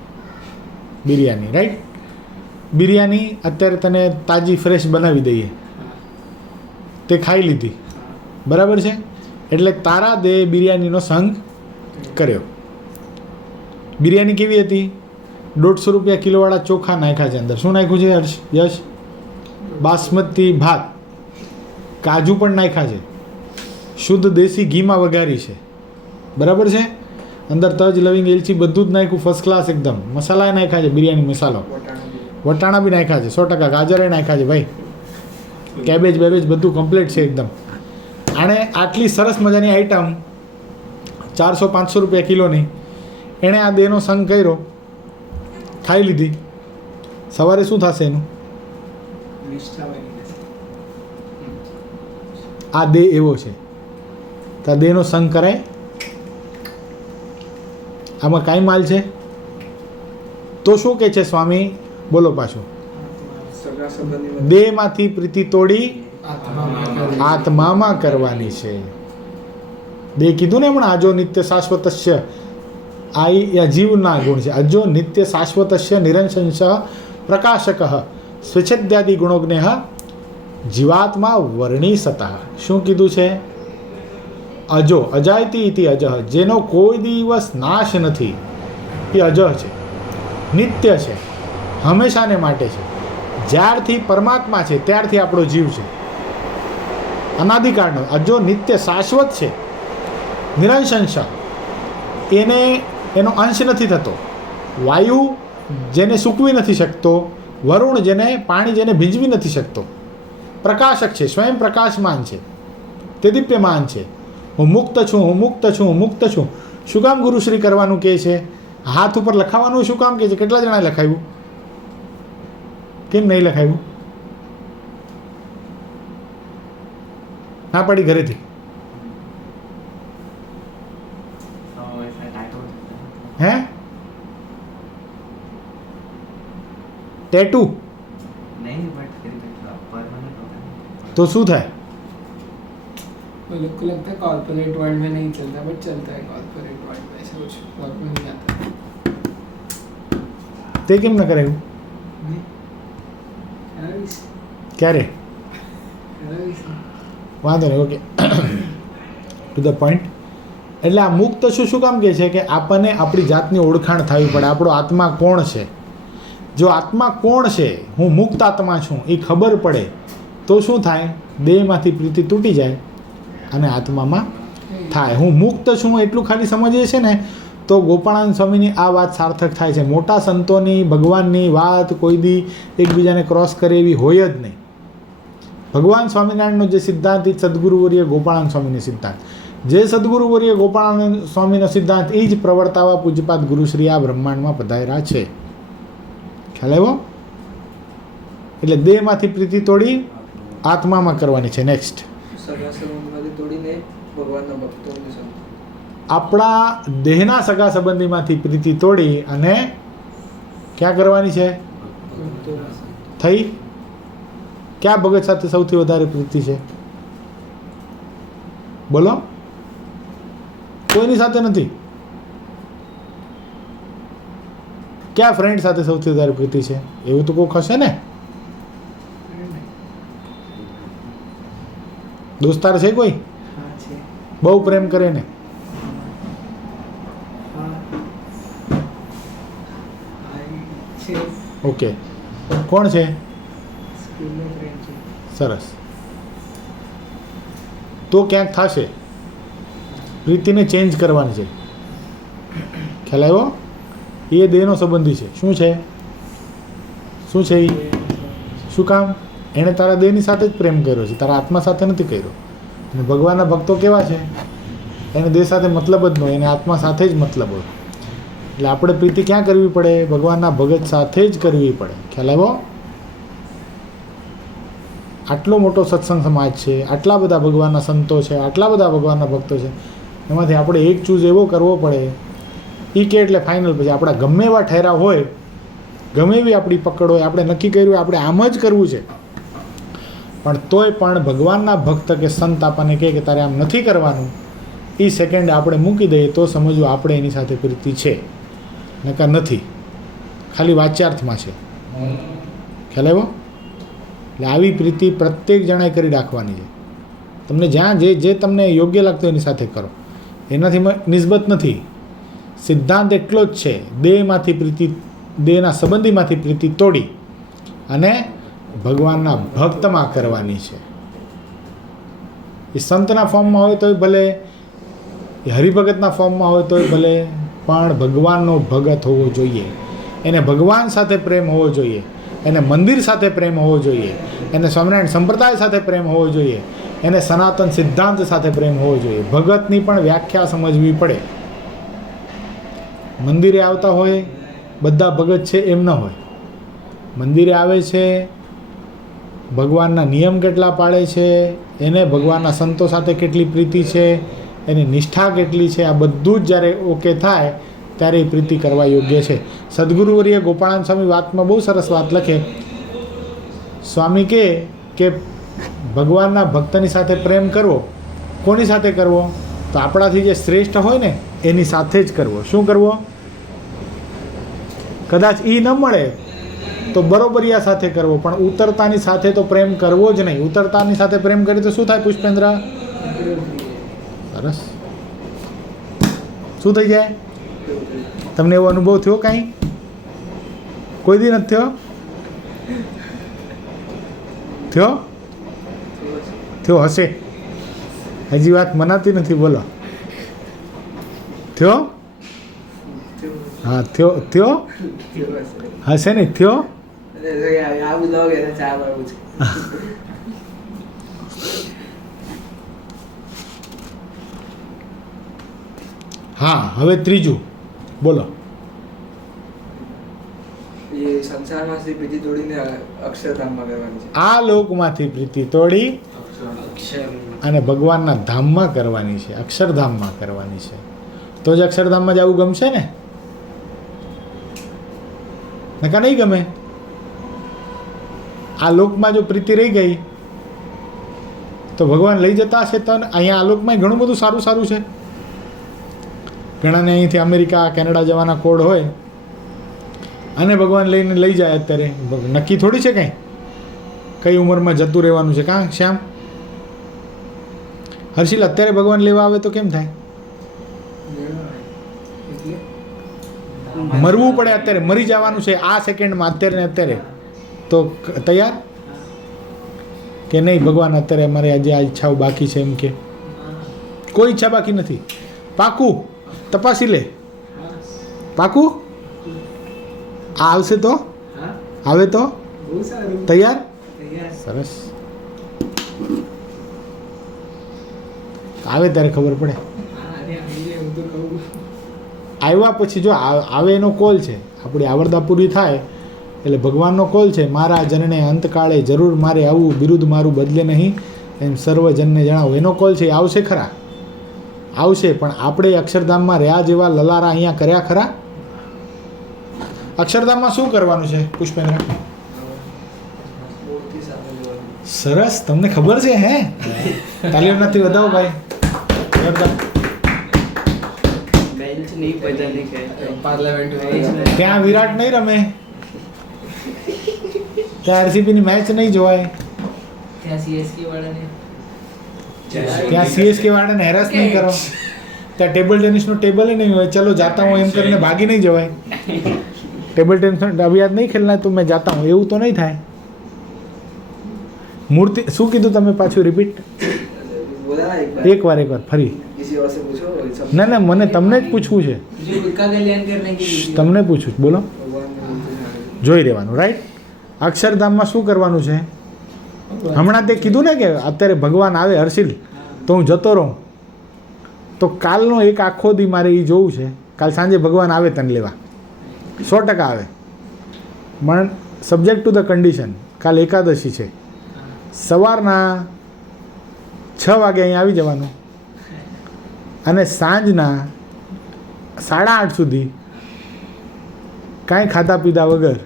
બિરયાની, રાઈટ? બિરયાની અત્યારે તને તાજી ફ્રેશ બનાવી દઈએ, તે ખાઈ લીધી, બરાબર છે? એટલે તારા દેહ બિરયાનીનો સંગ કર્યો. બિરયાની કેવી હતી? 150 રૂપિયા કિલોવાળા ચોખા નાખ્યા છે અંદર. શું નાખ્યું છે હર્ષ? યશ? બાસમતી ભાત, કાજુ પણ નાખ્યા છે, શુદ્ધ દેશી ઘીમાં વઘારી છે, બરાબર છે? અંદર તજ, લવિંગ, એલચી બધું જ નાખ્યું, ફર્સ્ટ ક્લાસ એકદમ. મસાલા નાખ્યા છે, બિરયાની મસાલો, વટાણા બી નાખ્યા છે 100%, ગાજરે નાખ્યા છે ભાઈ, કેબેજ બેબેજ બધું કમ્પ્લીટ છે એકદમ. આણે આટલી સરસ મજાની આઈટમ 400-500 રૂપિયા કિલોની એણે આ દેહનો સંગ કર્યો, ખાઈ લીધી. સવારે શું થશે એનું? આ દેહ એવો છે તો આ દેહનો સંગ કરાય? આમાં કાંઈ માલ છે? તો શું કહે છે સ્વામી? બોલો પાછું. સગા સંબંધીમાં દેહમાંથી પ્રીતિ તોડી આત્મામાં કરવાની છે. દેહ કીધું ને હમણાં, અજો નિત્ય શાશ્વતસ્ય, આ જીવના ગુણ છે. અજો નિત્ય શાશ્વતસ્ય નિરંશંશ પ્રકાશક સ્વચ્છદ્યાદિ ગુણોજ્ઞ જીવાત્મા વર્ણિસતઃ. શું કીધું છે? અજો, અજાયતી ઇતિ અજહ, જેનો કોઈ દિવસ નાશ નથી, એ અજહ છે, નિત્ય છે, હંમેશાને માટે છે. જ્યારથી પરમાત્મા છે ત્યારથી આપણો જીવ છે, અનાદિકાળનો. અજો નિત્ય શાશ્વત છે, નિરંશંશ, એનો અંશ નથી થતો. વાયુ જેને સૂકવી નથી શકતો, વરુણ જેને પાણી જેને ભીંજવી નથી શકતો, પ્રકાશક છે, સ્વયં પ્રકાશમાન છે, તે દિપ્યમાન છે. હું મુક્ત છું, હું મુક્ત છું, હું મુક્ત છું. શું કામ ગુરુશ્રી કરવાનું કહે છે? હાથ ઉપર લખાવાનું શું કામ કહે છે? કેટલા જણાએ લખાવ્યું? કેમ નહીં લખાવ્યું? ના પડી ઘરેથી? હે? ટેટू तो શું થાય? लोग को लगता है कॉर्पोरेट वर्ल्ड में नहीं चलता, बट चलता है कॉर्पोरेट वर्ल्ड में, ऐसे कुछ वर्क में नहीं आता. તે કેમ ન કરાયું? करावीस ક્યારે? करावीस વાંધો નહીં, ઓકે, ટુ ધ પોઈન્ટ. એટલે આ મુક્ત શું કામ કહે છે? કે આપણને આપણી જાતની ઓળખાણ થવી પડે, આપણો આત્મા કોણ છે. જો આત્મા કોણ છે, હું મુક્ત આત્મા છું, એ ખબર પડે તો શું થાય? દેહમાંથી પ્રીતિ તૂટી જાય અને આત્મામાં થાય. હું મુક્ત છું એટલું ખાલી સમજીએ છે ને તો ગોપાળાનંદ સ્વામીની આ વાત સાર્થક થાય છે. મોટા સંતોની, ભગવાનની વાત કોઈ દી એકબીજાને ક્રોસ કરે એવી હોય જ નહીં. ભગવાન સ્વામિનારાયણનો જે સિદ્ધાંત, એ સદગુરુવર્ય ગોપાળાનંદ સ્વામીનો સિદ્ધાંત, જે સદગુરુવર્ય ગોપાળાનંદ સ્વામીનો સિદ્ધાંત એ જ પ્રવર્તાવા પૂજ્યપાદ ગુરુશ્રી આ બ્રહ્માંડમાં પધાર્યા છે. ખ્યાલ આવ્યો? એટલે દેહમાંથી પ્રીતિ તોડી આત્મામાં કરવાની છે. નેક્સ્ટ, સગા સંબંધીમાંથી તોડીને ભગવાનના ભક્તોને સંગ. આપણા દેહના સગા સંબંધીમાંથી પ્રીતિ તોડી અને ક્યાં કરવાની છે? થઈ. ક્યાં ભગત સાથે સૌથી વધારે પ્રીતિ છે? બોલો. કોઈની સાથે નથી. ક્યાં ફ્રેન્ડ સાથે સૌથી વધારે પ્રીતિ છે? એવું તો કોઈક હશે ને. દોસ્તાર છે કોઈ? હા છે. બહુ પ્રેમ કરે ને? છે. ઓકે, કોણ છે? સ્કૂલનો ફ્રેન્ડ છે. સરસ. તો ક્યાંક થશે. પ્રીતિને ચેન્જ કરવાની છે. ખ્યાલ આવ્યો? એ દેહનો સંબંધી છે. શું છે? શું છે એ? શું કામ? એણે તારા દેહની સાથે જ પ્રેમ કર્યો છે, તારા આત્મા સાથે નથી કર્યો. અને ભગવાનના ભક્તો કેવા છે? એને દેહ સાથે મતલબ જ ન હોય, એને આત્મા સાથે જ મતલબ હોય. એટલે આપણે પ્રીતિ ક્યાં કરવી પડે? ભગવાનના ભગત સાથે જ કરવી પડે. ખ્યાલ આવ્યો? આટલો મોટો સત્સંગ સમાજ છે, આટલા બધા ભગવાનના સંતો છે, આટલા બધા ભગવાનના ભક્તો છે, એમાંથી આપણે એક ચૂઝ એવો કરવો પડે એ કે એટલે ફાઇનલ. પછી આપણા ગમે એવા ઠેરા હોય, ગમે એવી આપણી પકડ હોય, આપણે નક્કી કર્યું હોય આપણે આમ જ કરવું છે, પણ તોય પણ ભગવાનના ભક્ત કે સંત આપણને કહે કે તારે આમ નથી કરવાનું, એ સેકન્ડ આપણે મૂકી દઈએ તો સમજવું આપણે એની સાથે પ્રીતિ છે, નકર નથી, ખાલી વાચ્યાર્થમાં છે. ખ્યાલ આવ્યો? એટલે આવી પ્રીતિ પ્રત્યેક જણાએ કરી રાખવાની છે. તમને જ્યાં જે તમને યોગ્ય લાગતું એની સાથે કરો, એનાથી નિસ્બત નથી. સિદ્ધાંત એટલો જ છે, દેહમાંથી પ્રીતિ, દેહના સંબંધીમાંથી પ્રીતિ તોડી અને ભગવાનના ભક્તમાં કરવાની છે. એ સંતના ફોર્મમાં હોય તોય ભલે, એ હરિભગતના ફોર્મમાં હોય તોય ભલે, પણ ભગવાનનો ભગત હોવો જોઈએ. એને ભગવાન સાથે પ્રેમ હોવો જોઈએ, એને મંદિર સાથે પ્રેમ હોવો જોઈએ, એને સ્વામિનારાયણ સંપ્રદાય સાથે પ્રેમ હોવો જોઈએ, એને સનાતન સિદ્ધાંત સાથે પ્રેમ હોવો જોઈએ. ભગતની પણ વ્યાખ્યા સમજવી પડે. મંદિરે આવતા હોય બધા ભગત છે એમ ન હોય. મંદિરે આવે છે, ભગવાનના નિયમ કેટલા પાળે છે, એને ભગવાનના સંતો સાથે કેટલી પ્રીતિ છે, એની નિષ્ઠા કેટલી છે, આ બધું જ જ્યારે ઓકે થાય ત્યારે એ પ્રીતિ કરવા યોગ્ય છે. સદગુરુવર્ય ગોપાળાનંદ સ્વામી વાતમાં બહુ સરસ વાત લખે. સ્વામી કે ભગવાનના ભક્તની સાથે પ્રેમ કરવો, કોની સાથે કરવો? તો આપણાથી જે શ્રેષ્ઠ હોય ને એની સાથે જ કરવો. શું કરવો? કદાચ એ ન મળે તો બરોબરિયા સાથે કરવો, પણ ઉતરતાની સાથે તો પ્રેમ કરવો જ નહીં. ઉતરતાની સાથે પ્રેમ કરી તો શું થાય પુષ્પેન્દ્ર? સરસ. શું થઈ જાય? તમને એવો અનુભવ થયો કાંઈ? કોઈ દી નથી થયો? થયો? થયો હશે, હજી વાત મનાતી નથી. બોલો, થયો? હા થયો હશે ને? થયો? હા, હવે ત્રીજું બોલો. એ સંસારમાંથી પ્રીતિ તોડીને અક્ષરધામમાં કરવાની છે. આ લોકમાંથી પ્રીતિ તોડી અક્ષર અને ભગવાનના ધામમાં કરવાની છે, અક્ષરધામમાં કરવાની છે. તો જ અક્ષરધામમાં જવું ગમશે ને, નકા નહીં ગમે. આ લોકમાં જો પ્રીતિ રહી ગઈ તો ભગવાન લઈ જતા હશે. તો અહીંયા આ લોકમાં ઘણું બધું સારું સારું છે. ઘણાને અહીંથી અમેરિકા કેનેડા જવાના કોડ હોય અને ભગવાન લઈને લઈ જાય. અત્યારે નક્કી થોડી છે કંઈ કઈ ઉંમરમાં જતું રહેવાનું છે. કાં શ્યામ? હર્ષિલ, અત્યારે ભગવાન લેવા આવે તો કેમ થાય? મરવું પડે. અત્યારે મરી જવાનું છે આ સેકન્ડમાં, અત્યારે ને અત્યારે. તો તૈયાર કે નહીં? ભગવાન અત્યારે અમારે આજે આ ઈચ્છાઓ બાકી છે એમ કે? કોઈ ઈચ્છા બાકી નથી. પાકું? તપાસી લે. પાકું? આ આવશે તો? આવે તો? તૈયાર? સરસ. આવે ત્યારે ખબર પડે. આવ્યા પછી જો આવે એનો કોલ છે, આપણી આવરદા પૂરી થાય એટલે ભગવાનનો કોલ છે, મારા જનને અંતકાળે જરૂર મારે આવું, બિરુદ મારું બદલે નહીં એમ સર્વજનને જણાવો. એનો કોલ છે. આવશે ખરા? આવશે. પણ આપણે અક્ષરધામમાં રહ્યા જેવા લલારા અહીંયા કર્યા ખરા? અક્ષરધામમાં શું કરવાનું છે પુષ્પેન્દ્ર? સરસ, તમને ખબર છે હે? તાલીમ નથી વધાવો ભાઈ. બેન્ચ નહીં બધાને કહે ત્યાં વિરાટ નહીં રમે, ત્યાં આરસીબી ની મેચ નહીં જોવાય, ત્યાં સીએસકે વાળાને હેરાસ નહીં કરો, ત્યાં ટેબલ ટેનિસનું ટેબલ નહીં હોય. ચલો જાતા હું એમ કરીને ભાગી નહીં જવાય. ટેબલ ટેનિસ અભી યાદ નહીં ખેલના તો મેં જાતા હું, એવું તો નહીં થાય. મૂર્તિ શું કીધું તમે? પાછું રિપીટ. એકવાર ફરી. ના મને તમને જ પૂછવું છે. તમને પૂછું બોલો. જોઈ રહેવાનું. રાઈટ. અક્ષરધામમાં શું કરવાનું છે? હમણાં તે કીધું ને કે અત્યારે ભગવાન આવે હર્ષિલ તો હું જતો રહું. તો કાલનો એક આખો દી મારે એ જોવું છે. કાલ સાંજે ભગવાન આવે તને લેવા, 100% આવે. પણ સબ્જેક્ટ ટુ ધ કન્ડિશન. કાલ એકાદશી છે, સવારના 6 વાગે અહીં આવી જવાનું અને સાંજના 8:30 સુધી કાંઈ ખાધા પીધા વગર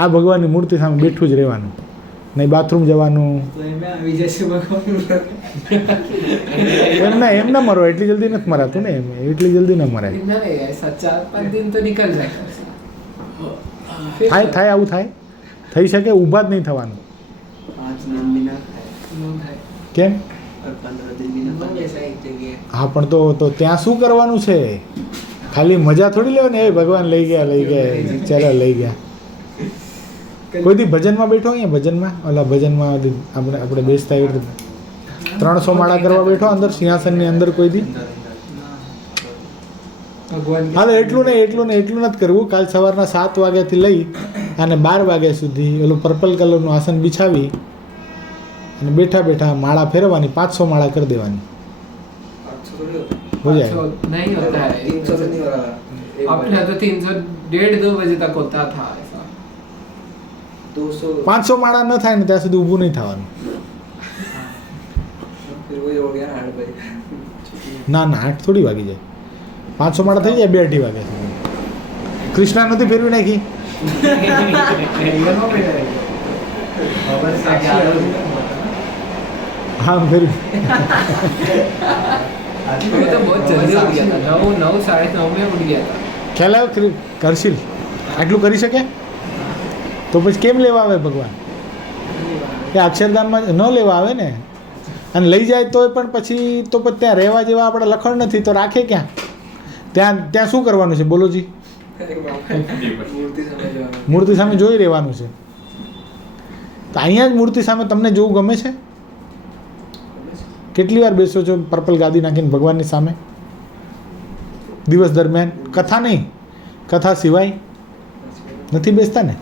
આ ભગવાનની મૂર્તિ સામે બેઠું જ રહેવાનું. નહીં બાથરૂમ જવાનું. તો એમાં આવી જશે ભગવાન. એમ ના મરો, એટલી જલ્દી નથી મરાતું ને, એમ એટલી જલ્દી ન મરાય. नहीं ऐसा 4-5 दिन तो निकल जाएगा. થાય આવું થાય, થઈ શકે, ઊભા જ નહીં થવાનું. 5 दिन भी ना खाए नो થાય. કેમ? और 15 दिन भी ना नो खाए ऐसा एक जगह. હા પણ તો ત્યાં શું કરવાનું છે? ખાલી મજા થોડી લેવાની, એ ભગવાન લઈ ગયા ચાલો લઈ ગયા. કોઈ દી ભજનમાં બેઠો, અહીંયા ભજનમાં ઓલા ભજનમાં આપણે બેસતા એવી રીતે 300 માળા કરવા બેઠો અંદર સિંહાસનની અંદર કોઈ દી? ભગવાન હા તો એટલું નથી કરવું. કાલ સવારના 7 વાગ્યાથી લઈ અને 12 વાગ્યા સુધી ઓલું પર્પલ કલરનું આસન બિછાવી અને બેઠા બેઠા માળા ફેરવવાની, 500 માળા કરી દેવાની. 500 हो जाएगा. नहीं होता है. 300 से नहीं हो रहा. अपना तो 300 1:30-2 बजे तक होता था ऐसा. 200 500 માળા ન થાય ને ત્યાં સુધી ઊભું નહીં થવાનું. फिर वही हो गया 8 बजे. ના 8 થોડી વાગી જાય. 500 માળા થઈ જાય 2-2:30 વાગ્યા સુધી. કૃષ્ણા નથી ફેરવી નાખી? હા ફેરવી. वो तो बहुत जल्दी उठ गया था. 9 9:30 में उठ गया था. ખ્યાલ આવ્યો કરશીલ? આટલું કરી શકે તો પછી કેમ લેવા આવે ભગવાન? એ અક્ષરદાનમાં ન લેવા આવે ને, અને લઈ જાય તોય પણ પછી ત્યાં રહેવા જેવા આપણે લખણ નથી તો રાખે ક્યાં? ત્યાં શું કરવાનું છે બોલો જી? मूर्ति समझ મૂર્તિ સામે જોઈ રહેવાનું છે. તો અહીંયા જ મૂર્તિ સામે તમને જોવું ગમે છે? કેટલી વાર બેસો છો પર્પલ ગાદી નાખીને ભગવાનની સામે દિવસ દરમિયાન? કથા નહીં, કથા સિવાય નથી બેસતા ને?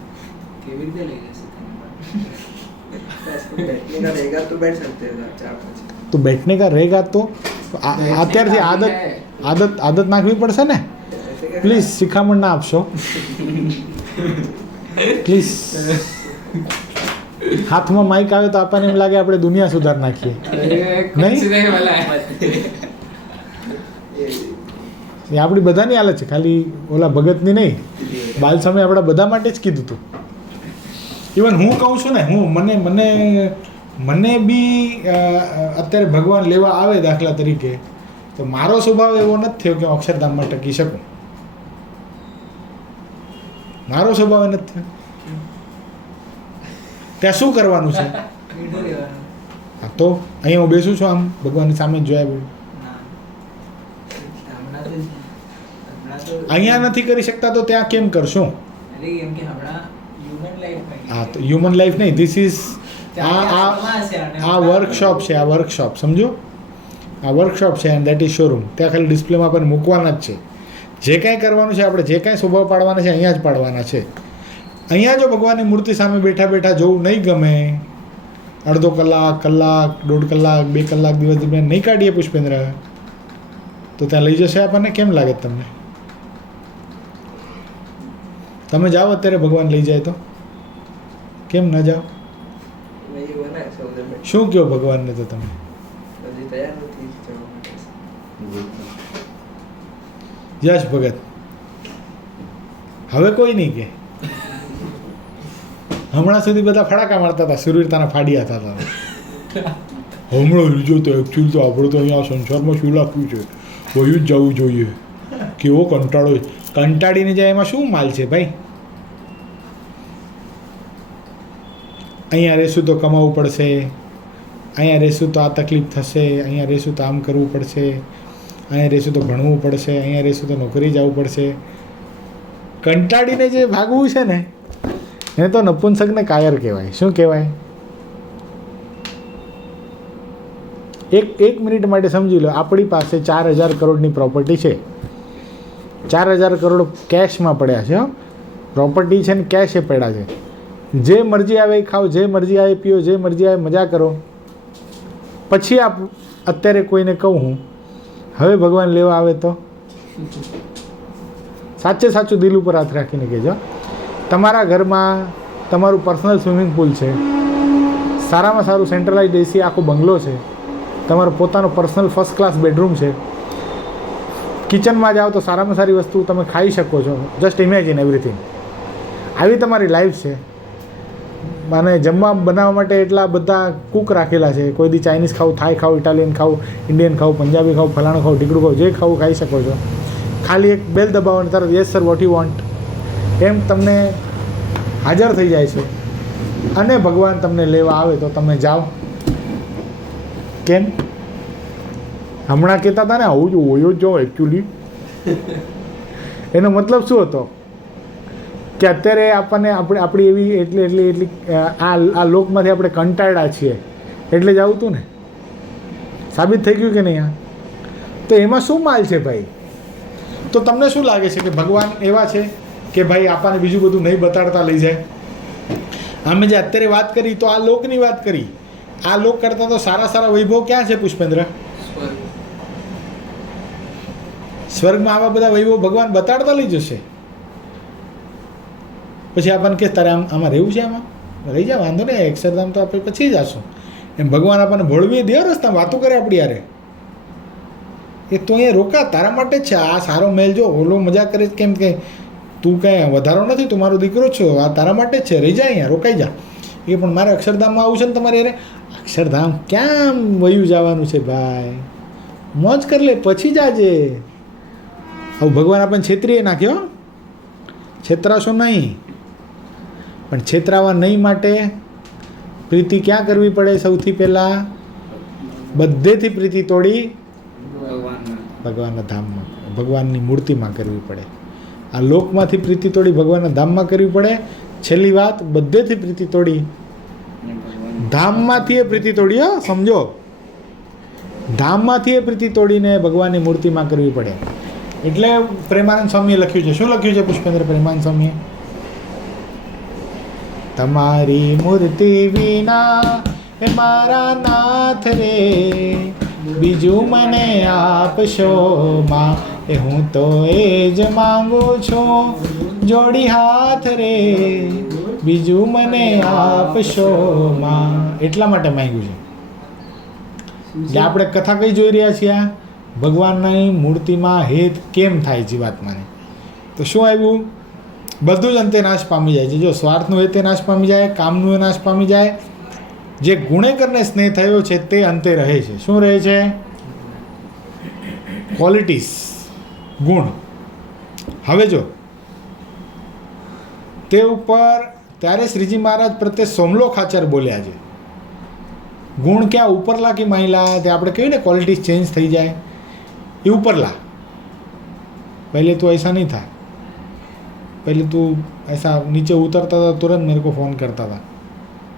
કેવી રીતે લઈ જશે? बैठने का रहेगा तो बैठ सकते हैं 4-5. તો બેઠને કા રહેગા તો અત્યારથી આદત નાખવી પડશે ને. ऐसे क्या પ્લીઝ શિખામણ ના આપશો પ્લીઝ. હાથમાં માઇક આવે તો આપણને એમ લાગે આપણે દુનિયા સુધાર નાખીએ. कुछ नहीं वाला है. એ આપણી બધાની હાલત છે, ખાલી ઓલા ભગતની નહીં. બાલ સામે આપણા બધા માટે જ કીધું હતું. ઇવન હું કહું છું ને, મને બી અત્યારે ભગવાન લેવા આવે દાખલા તરીકે, તો મારો સ્વભાવ એવો નથી થયો કે હું અક્ષરધામમાં ટકી શકું. મારો સ્વભાવ એ નથી થયો. ત્યાં શું કરવાનું છે? મીઠું રહેવાનું. હા તો અહીંયા હું બેસું છું, આમ ભગવાનની સામે જ જોયા. હમણાં તો અહીંયા નથી કરી શકતા તો ત્યાં કેમ કરશું? અરે એમ કે હમણાં હ્યુમન લાઈફ હા તો હ્યુમન લાઈફ નહીં, ધીસ ઇઝ આ વર્કશોપ છે. આ વર્કશોપ સમજો, આ વર્કશોપ છે એન્ડ દેટ ઇઝ શોરૂમ. ત્યાં ખાલી ડિસ્પ્લેમાં આપણને મૂકવાના જ છે. જે કાંઈ કરવાનું છે આપણે, જે કાંઈ સ્વભાવ પાડવાના છે અહીંયા જ પાડવાના છે. અહીંયા જો ભગવાનની મૂર્તિ સામે બેઠા બેઠા જોવું નહીં ગમે, અડધો કલાક, 1.5 કલાક, 2 કલાક દિવસ દરમિયાન નહીં કાઢીએ પુષ્પેન્દ્ર, તો ત્યાં લઈ જશે આપણને? કેમ લાગે તમને? તમે જાઓ અત્યારે ભગવાન લઈ જાય તો? કેમ ન જાઓ? वही बना है सब उधर बैठ. શું કહો ભગવાનને તો તમે? अभी तैयार नहीं थी चलो. યશ ભગત હવે કોઈ નહીં કે? હમણાં સુધી બધા ફડાકા મારતા હતા, સુરવીરતાના ફાડિયા થતા હતા. હમણાં લીજો તો એકચ્યુઅલી તો આપણે તો અહીંયા સંસારમાં શું લાગ્યું છે, વયું જ જવું જોઈએ. કેવો કંટાળો, કંટાળીને જાય એમાં શું માલ છે ભાઈ? અહીંયા રહેશું તો કમાવું પડશે, અહીંયા રહેશું તો આ તકલીફ થશે, અહીંયા રહેશું તો આમ કરવું પડશે, અહીંયા રહેશું તો ભણવું પડશે, અહીંયા રહેશું તો નોકરી જવું પડશે. કંટાળીને જે ભાગવું છે ને એને તો નપુંસકને કાયર કહેવાય. શું કહેવાય? એક મિનિટ માટે સમજી લો, આપણી પાસે 4,000 કરોડની પ્રોપર્ટી છે. 4,000 કરોડ કેશમાં પડ્યા છે. પ્રોપર્ટી છે ને કેશ એ પડ્યા છે. જે મરજી આવે એ ખાઓ, જે મરજી આવે પીઓ, જે મરજી આવે મજા કરો. પછી અત્યારે કોઈને કહું હું હવે ભગવાન લેવા આવે તો સાચે સાચું દિલ ઉપર હાથ રાખીને કહેજો, તમારા ઘરમાં તમારું પર્સનલ સ્વિમિંગ પુલ છે, સારામાં સારું સેન્ટ્રલાઇઝ એસી આખો બંગલો છે, તમારો પોતાનો પર્સનલ ફર્સ્ટ ક્લાસ બેડરૂમ છે, કિચનમાં જાઓ તો સારામાં સારી વસ્તુ તમે ખાઈ શકો છો. Just imagine everything. આવી તમારી લાઈફ છે. મને જમવા બનાવવા માટે એટલા બધા કૂક રાખેલા છે. કોઈ દી ચાઇનીઝ ખાવું, થાઈ ખાવું, ઇટાલિયન ખાવું, ઇન્ડિયન ખાવું, પંજાબી ખાવું, ફલાણું ખાવું, ઢીકડું ખાવું, જે ખાવું ખાઈ શકો છો. ખાલી એક બેલ દબાવો અને તરત yes sir what you want એમ તમને હાજર થઈ જાય છે. અને ભગવાન તમને લેવા આવે તો તમે જાઓ. કેમ હમણાં કહેતા હતા ને આવું જ હોયો જ જો એકચ્યુઅલી એનો મતલબ શું હતો કે અત્યારે આપણને આપણી એવી એટલી આ લોકમાંથી આપણે કંટાળ્યા છીએ એટલે જ આવું હતું ને. સાબિત થઈ ગયું કે નહીં? આ તો એમાં શું માલ છે ભાઈ? તો તમને શું લાગે છે કે ભગવાન એવા છે કે ભાઈ આપણને બીજું બધું નહીં બતાડતા લઈ જાય? અમે જે અત્યારે વાત કરી તો આ લોકની વાત કરી. આ લોક કરતાં તો સારા સારા વૈભવ ક્યાં છે પુષ્પેન્દ્ર? સ્વર્ગમાં આવા બધા વૈભવ ભગવાન બતાડતા લઈ જશે. પછી આપણને કે તારે આમાં રહેવું છે, આમાં રહી જાય, વાંધો નહીં, અક્ષરધામ તો આપણે પછી જશું એમ ભગવાન આપણને ભોળવી દે રસ્તા વાતો કરે આપણી યારે. એ તો અહીંયા રોકા તારા માટે જ છે. આ સારો મેલ જો ઓલો મજા કરે કેમ કે તું કાંઈ વધારો નથી, તું મારો દીકરો છો, આ તારા માટે જ છે, રહી જાય અહીંયા, રોકાઈ જા. એ પણ મારે અક્ષરધામમાં આવું છે ને તમારે યારે. અક્ષરધામ ક્યાં વયું જવાનું છે ભાઈ? મોજ કરી લે પછી જાજે. હવે ભગવાન આપણને છેતરીએ નાખ્યો. છેતરાશો નહીં, પણ છેતરાવા નહીં માટે પ્રીતિ ક્યાં કરવી પડે? સૌથી પહેલાં બધેથી પ્રીતિ તોડી ભગવાનના ધામમાં, ભગવાનની મૂર્તિમાં કરવી પડે. આ લોકમાંથી પ્રીતિ તોડી ભગવાનના ધામમાં કરવી પડે. છેલ્લી વાત, બધેથી પ્રીતિ તોડી ધામમાંથી એ પ્રીતિ તોડી, હો સમજો, ધામમાંથી એ પ્રીતિ તોડીને ભગવાનની મૂર્તિમાં કરવી પડે. એટલે પ્રેમાનંદ સ્વામીએ લખ્યું છે. શું લખ્યું છે પુષ્પેન્દ્ર પ્રેમાનંદ સ્વામીએ? તમારી મૂર્તિ વિના એ મારા નાથ રે, બીજું મને આપશો માં, એ હું તો એ જ માંગુ છું, જોડી હાથ રે, બીજું મને આપશો માં. એટલા માટે માંગ્યું છે. એટલે આપણે કથા કઈ જોઈ રહ્યા છીએ? ભગવાનની મૂર્તિમાં હેત કેમ થાય જીવાત્માને? તો શું આવ્યું? બધું જ અંતે નાશ પામી જાય છે. જો સ્વાર્થનું હેતે નાશ પામી જાય, કામનું એ નાશ પામી જાય. જે ગુણેકરને સ્નેહ થયો છે તે અંતે રહે છે. શું રહે છે? ક્વોલિટીઝ, ગુણ. હવે જો તે ઉપર ત્યારે શ્રીજી મહારાજ પ્રત્યે સોમલો ખાચર બોલ્યા છે. ગુણ ક્યાં ઉપરલા કે મહિલા? તે આપણે કહીએ ને ક્વોલિટીઝ ચેન્જ થઈ જાય એ ઉપરલા. पहले तो ऐसा नहीं था, पहले तो ऐसा नीचे उतरता था तुरंत मेरे को फ़ोन करता था,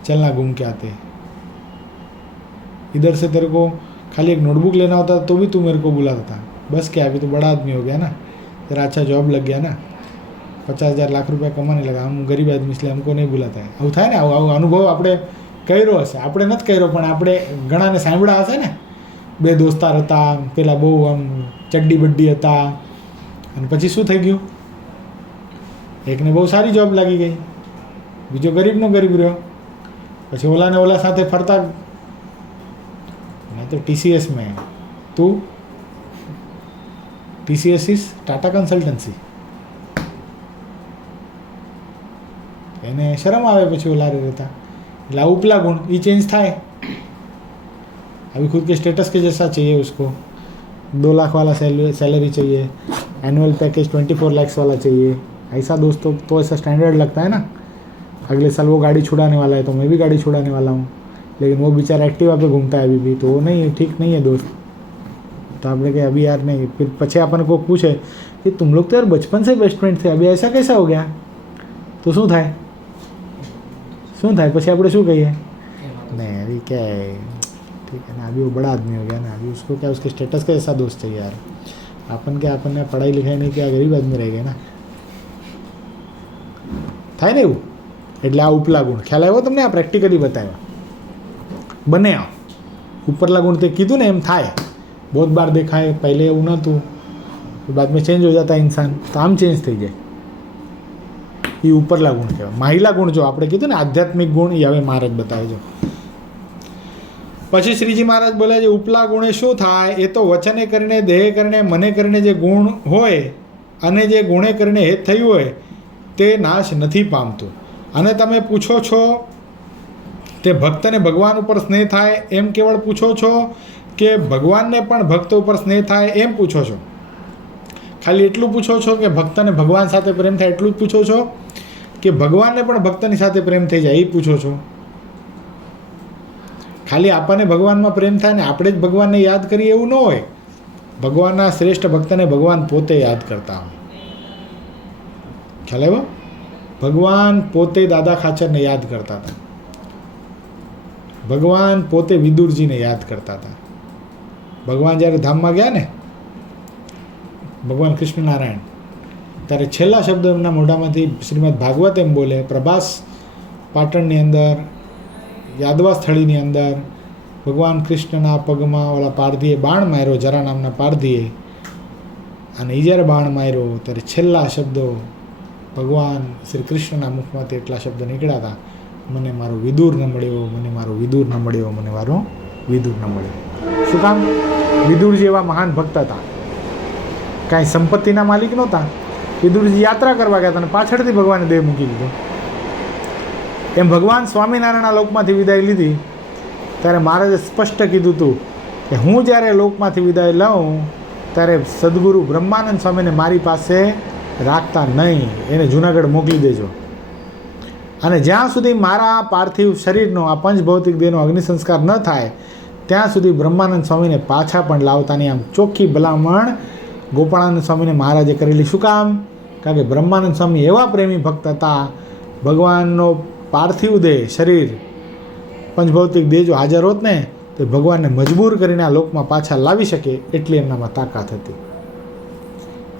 चलना घूम के आते, इधर से तेरे को खाली एक नोटबुक लेना होता तो भी तू मेरे को बुलाता था. बस क्या, अभी तो बड़ा आदमी हो गया ना, तेरा अच्छा जॉब लग गया ना, 50,000 लाख रुपया कमाने लगा, हम गरीब आदमी इसलिए हमको नहीं बुलाता है. આવું થાય ને, આવો અનુભવ આપણે કર્યો હશે. આપણે નથી કર્યો પણ આપણે ઘણાને સાંભળ્યા હશે ને. બે દોસ્તાર હતા, પેલા બહુ આમ ચડ્ડી બડ્ડી હતા અને પછી શું થઈ ગયું? એકને બહુ સારી જોબ લાગી ગઈ, બીજો ગરીબનો ગરીબ રહ્યો. પછી ઓલાને ઓલા સાથે ફરતા, मैं तो TCS में है, तू TCS इज टाटा कंसल्टन्सी. એને શરમ આવે પછી ઓલા રહેતા. એટલે આ ઉપલા ગુણ એ ચેન્જ થાય. अभी खुद के स्टेटस के जैसा चाहिए उसको, 2 लाख वाला सैलरी चाहिए, एनुअल पैकेज 24 लाख वाला चाहिए. ऐसा दोस्तों तो ऐसा स्टैंडर्ड लगता है ना. अगले साल वो गाड़ी छुड़ाने वाला है तो मैं भी गाड़ी छुड़ाने वाला हूँ, लेकिन वो बेचारा एक्टिवा पे घूमता है अभी भी, तो वो नहीं, ठीक नहीं है दोस्त. तो आपने कहा अभी यार नहीं. फिर पछे अपन को पूछे कि तुम लोग तो यार बचपन से बेस्ट फ्रेंड थे, अभी ऐसा कैसा हो गया? तो શું થાય? શું થાય પછી આપણે શું કહીએ? नहीं अभी क्या है, ठीक है ना, अभी वो बड़ा आदमी हो गया ना, अभी उसको क्या उसके स्टेटस का ऐसा दोस्त चाहिए यार. अपन क्या, अपन ने पढ़ाई लिखाई नहीं किया, गरीब आदमी रह गए ना. થાય ને એવું. એટલે આ ઉપલા ગુણ ખ્યાલ આવ્યો તમને? આ પ્રેક્ટિકલી બતાવ્યા. બને આ ઉપરલા गुण તે કીધું ને એમ થાય. बहुत बार देखा है, पहले એવું નહોતું, बाद में चेंज हो जाता है इंसान, तो આમ ચેન્જ થઈ જાય. એ ઉપરલા ગુણ કહેવાય. માહિલા ગુણ જો આપણે કીધું ને આધ્યાત્મિક ગુણ, એ હવે મહારાજ બતાવે છે. પછી શ્રીજી મહારાજ બોલ્યા છે ઉપલા ગુણે શું થાય? એ તો વચને કરીને, દેહે કરીને, મને કરીને જે ગુણ હોય અને જે ગુણે કરીને હેત થયું હોય તે નાશ નથી પામતું. અને તમે પૂછો છો તે ભક્તને ભગવાન ઉપર સ્નેહ થાય એમ કેવળ પૂછો છો કે ભગવાનને પણ ભક્ત ઉપર સ્નેહ થાય એમ પૂછો છો? ખાલી એટલું પૂછો છો કે ભક્તને ભગવાન સાથે પ્રેમ થાય એટલું જ પૂછો છો કે ભગવાનને પણ ભક્તની સાથે પ્રેમ થઈ જાય એ પૂછો છો? ખાલી આપણને ભગવાનમાં પ્રેમ થાય ને આપણે જ ભગવાનને યાદ કરીએ એવું ન હોય. ભગવાનના શ્રેષ્ઠ ભક્તને ભગવાન પોતે યાદ કરતા હોય. ખ્યાલ આવ્યો? ભગવાન પોતે દાદા ખાચરને યાદ કરતા હતા. ભગવાન પોતે વિદુરજીને યાદ કરતા હતા. ભગવાન જ્યારે ધામમાં ગયા ને, ભગવાન કૃષ્ણનારાયણ, ત્યારે છેલ્લા શબ્દ એમના મોઢામાંથી શ્રીમદ ભાગવત એમ બોલે, પ્રભાસ પાટણની અંદર, યાદવા સ્થળીની અંદર ભગવાન કૃષ્ણના પગમાં ઓલા પારધીએ બાણ માર્યો, જરા નામના પારધીએ, અને એ જ્યારે બાણ માર્યો ત્યારે છેલ્લા શબ્દો ભગવાન શ્રી કૃષ્ણના મુખમાંથી એટલા શબ્દ નીકળ્યા હતા, મને મારો વિદુર ન મળ્યો, મને મારો વિદુર ન મળ્યો, મને મારો વિદુર ન મળ્યો. શું કામ? વિદુરજી એવા મહાન ભક્ત હતા, કાંઈ સંપત્તિના માલિક નહોતા. વિદુરજી યાત્રા કરવા ગયા હતા અને પાછળથી ભગવાને દેહ મૂકી દીધો. એમ ભગવાન સ્વામિનારાયણના લોકમાંથી વિદાય લીધી ત્યારે મહારાજે સ્પષ્ટ કીધું હતું કે હું જ્યારે લોકમાંથી વિદાય લઉં ત્યારે સદગુરુ બ્રહ્માનંદ સ્વામીને મારી પાસે રાખતા નહીં, એને જૂનાગઢ મોકલી દેજો. અને જ્યાં સુધી મારા પાર્થિવ શરીરનો આ પંચભૌતિક દેહનો અગ્નિ સંસ્કાર ન થાય ત્યાં સુધી બ્રહ્માનંદ સ્વામીને પાછા પણ લાવતા નહીં. આમ ચોખ્ખી ભલામણ ગોપાળાનંદ સ્વામીને મહારાજે કરેલી. શું કામ? કારણ કે બ્રહ્માનંદ સ્વામી એવા પ્રેમી ભક્ત હતા, ભગવાનનો પાર્થિવ દેહ શરીર પંચભૌતિક દેહ જો હાજર હોત ને તો ભગવાનને મજબૂર કરીને આ લોકમાં પાછા લાવી શકે એટલી એમનામાં તાકાત હતી.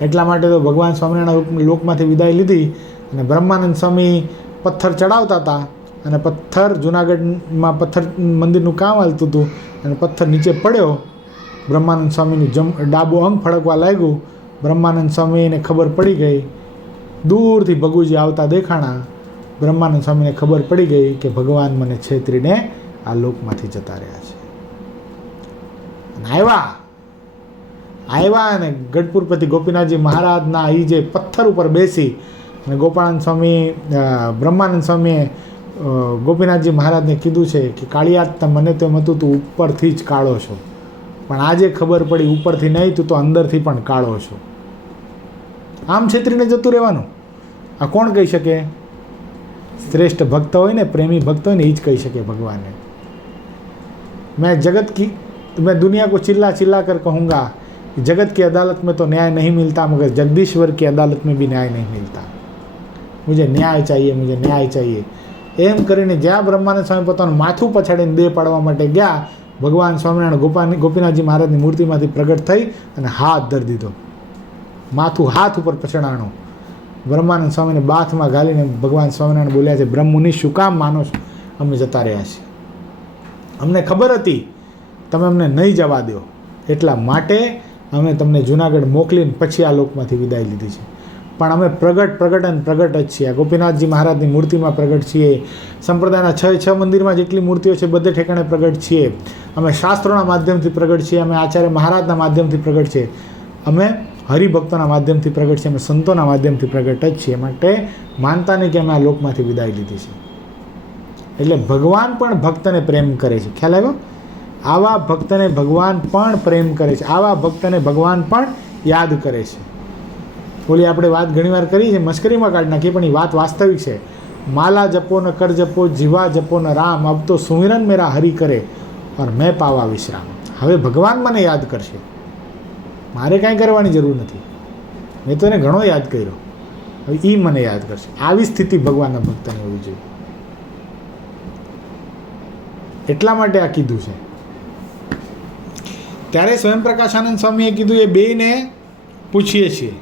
એટલા માટે તો ભગવાન સ્વામિનારાયણ લોકમાંથી વિદાય લીધી અને બ્રહ્માનંદ સ્વામી પથ્થર ચડાવતા હતા અને પથ્થર જૂનાગઢમાં પથ્થર મંદિરનું કામ હાલતું હતું અને પથ્થર નીચે પડ્યો. બ્રહ્માનંદ સ્વામીનું ડાબું અંગ ફળકવા લાગ્યું. બ્રહ્માનંદ સ્વામીને ખબર પડી ગઈ, દૂરથી ભગુજી આવતા દેખાણા. બ્રહ્માનંદ સ્વામીને ખબર પડી ગઈ કે ભગવાન મને છેતરીને આ લોકમાંથી જતા રહ્યા છે. આવ્યા અને ગઢપુરપતિ ગોપીનાથજી મહારાજના એ જે પથ્થર ઉપર બેસી અને ગોપાળાનંદ સ્વામી બ્રહ્માનંદ સ્વામીએ ગોપીનાથજી મહારાજને કીધું છે કે કાળિયાત મને તો એમ હતું તું ઉપરથી જ કાળો છો, પણ આજે ખબર પડી ઉપરથી નહીં, તું તો અંદરથી પણ કાળો છો. આમ છેતરીને જતું રહેવાનું આ કોણ કહી શકે? શ્રેષ્ઠ ભક્ત હોય ને, પ્રેમી ભક્ત હોય ને, એ જ કહી શકે ભગવાનને. मैं दुनिया को चिल्ला चिल्ला कर कहूँगा जगत की अदालत में तो न्याय नहीं मिलता, मगर जगदीश्वर की अदालत में भी न्याय नहीं मिलता. मुझे न्याय चाहिए, मुझे न्याय चाहिए એમ કરીને જ્યાં બ્રહ્માનંદ સ્વામી પોતાનું માથું પછાડીને દેહ પાડવા માટે ગયા, ભગવાન સ્વામિનારાયણ ગોપીનાથજી મહારાજની મૂર્તિમાંથી પ્રગટ થઈ અને હાથ ધરી દીધો. માથું હાથ ઉપર પછડાણું. બ્રહ્માનંદ સ્વામીને બાથમાં ગાલીને ભગવાન સ્વામિનારાયણ બોલ્યા છે, બ્રહ્મુનિ શું કામ માનો છો? અમે જતા રહ્યા છીએ, અમને ખબર હતી તમે અમને નહીં જવા દો, એટલા માટે અમે તમને જૂનાગઢ મોકલીને પછી આ લોકમાંથી વિદાય લીધી છે. પણ અમે પ્રગટ અને પ્રગટ જ છીએ. ગોપીનાથજી મહારાજની મૂર્તિમાં પ્રગટ છીએ, સંપ્રદાયના 6 મંદિરમાં જેટલી મૂર્તિઓ છે બધે ઠેકાણે પ્રગટ છીએ, અમે શાસ્ત્રોના માધ્યમથી પ્રગટ છીએ, અમે આચાર્ય મહારાજના માધ્યમથી પ્રગટ છીએ, અમે હરિભક્તોના માધ્યમથી પ્રગટ છીએ, અમે સંતોના માધ્યમથી પ્રગટ જ છીએ. માટે માનતા નહીં કે અમે આ લોકમાંથી વિદાય લીધી છે. એટલે ભગવાન પણ ભક્તને પ્રેમ કરે છે. ખ્યાલ આવ્યો? આવા ભક્તને ભગવાન પણ પ્રેમ કરે છે, આવા ભક્તને ભગવાન પણ યાદ કરે છે. બોલી આપણે વાત ઘણીવાર કરી છે, મશ્કરીમાં કાઢી નાખી, પણ એ વાત વાસ્તવિક છે. માલા જપો ન કર જપો, જીવા જપો ન રામ, અબ તો સુમિરન મેરા હરિ કરે ઓર મેં પાવા વિશ્રામ. હવે ભગવાન મને યાદ કરશે, મારે કાંઈ કરવાની જરૂર નથી. મેં તો એને ઘણો યાદ કર્યો, હવે એ મને યાદ કરશે. આવી સ્થિતિ ભગવાનના ભક્તને હોવી જોઈએ. એટલા માટે આ કીધું છે. ત્યારે સ્વયં પ્રકાશાનંદ સ્વામીએ કીધું એ બેયને પૂછીએ છીએ,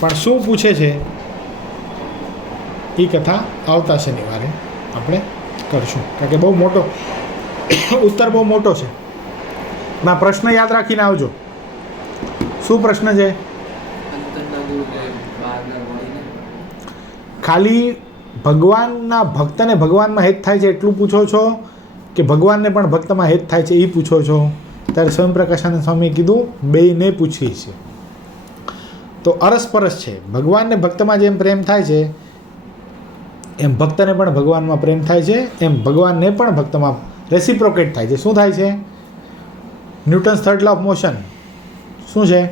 પણ શું પૂછે છે એ કથા આવતા શનિવારે આપણે કરશું, કારણ કે બહુ મોટો ઉત્તર બહુ મોટો છે. ના પ્રશ્ન યાદ રાખીને આવજો. શું પ્રશ્ન છે? ખાલી ભગવાનના ભક્તને ભગવાનમાં હેત થાય છે એટલું પૂછો છો કે ભગવાનને પણ ભક્તમાં હેત થાય છે એ પૂછો છો? ત્યારે સ્વયં પ્રકાશાનંદ સ્વામીએ કીધું બેયને પૂછીએ છીએ. તો અરસપરસ છે. ભગવાનને ભક્તમાં જેમ પ્રેમ થાય છે એમ ભક્તને પણ ભગવાનમાં પ્રેમ થાય છે, એમ ભગવાનને પણ ભક્તમાં રેસિપ્રોકેટ થાય છે. શું થાય છે? Newton's third law of motion શું છે?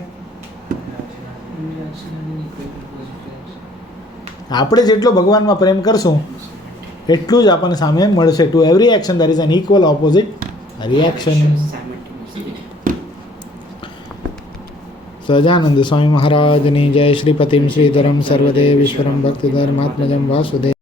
આપણે જેટલો ભગવાનમાં પ્રેમ કરશું એટલું જ આપણને સામે મળશે. To every action there is an equal opposite reaction. Sahajanand Swami મહારાજની જય. શ્રીપતિમ શ્રીધરમ સર્વદેવ ઈશ્વરમ ભક્તિધર્માત્મજમ વાસુદેવ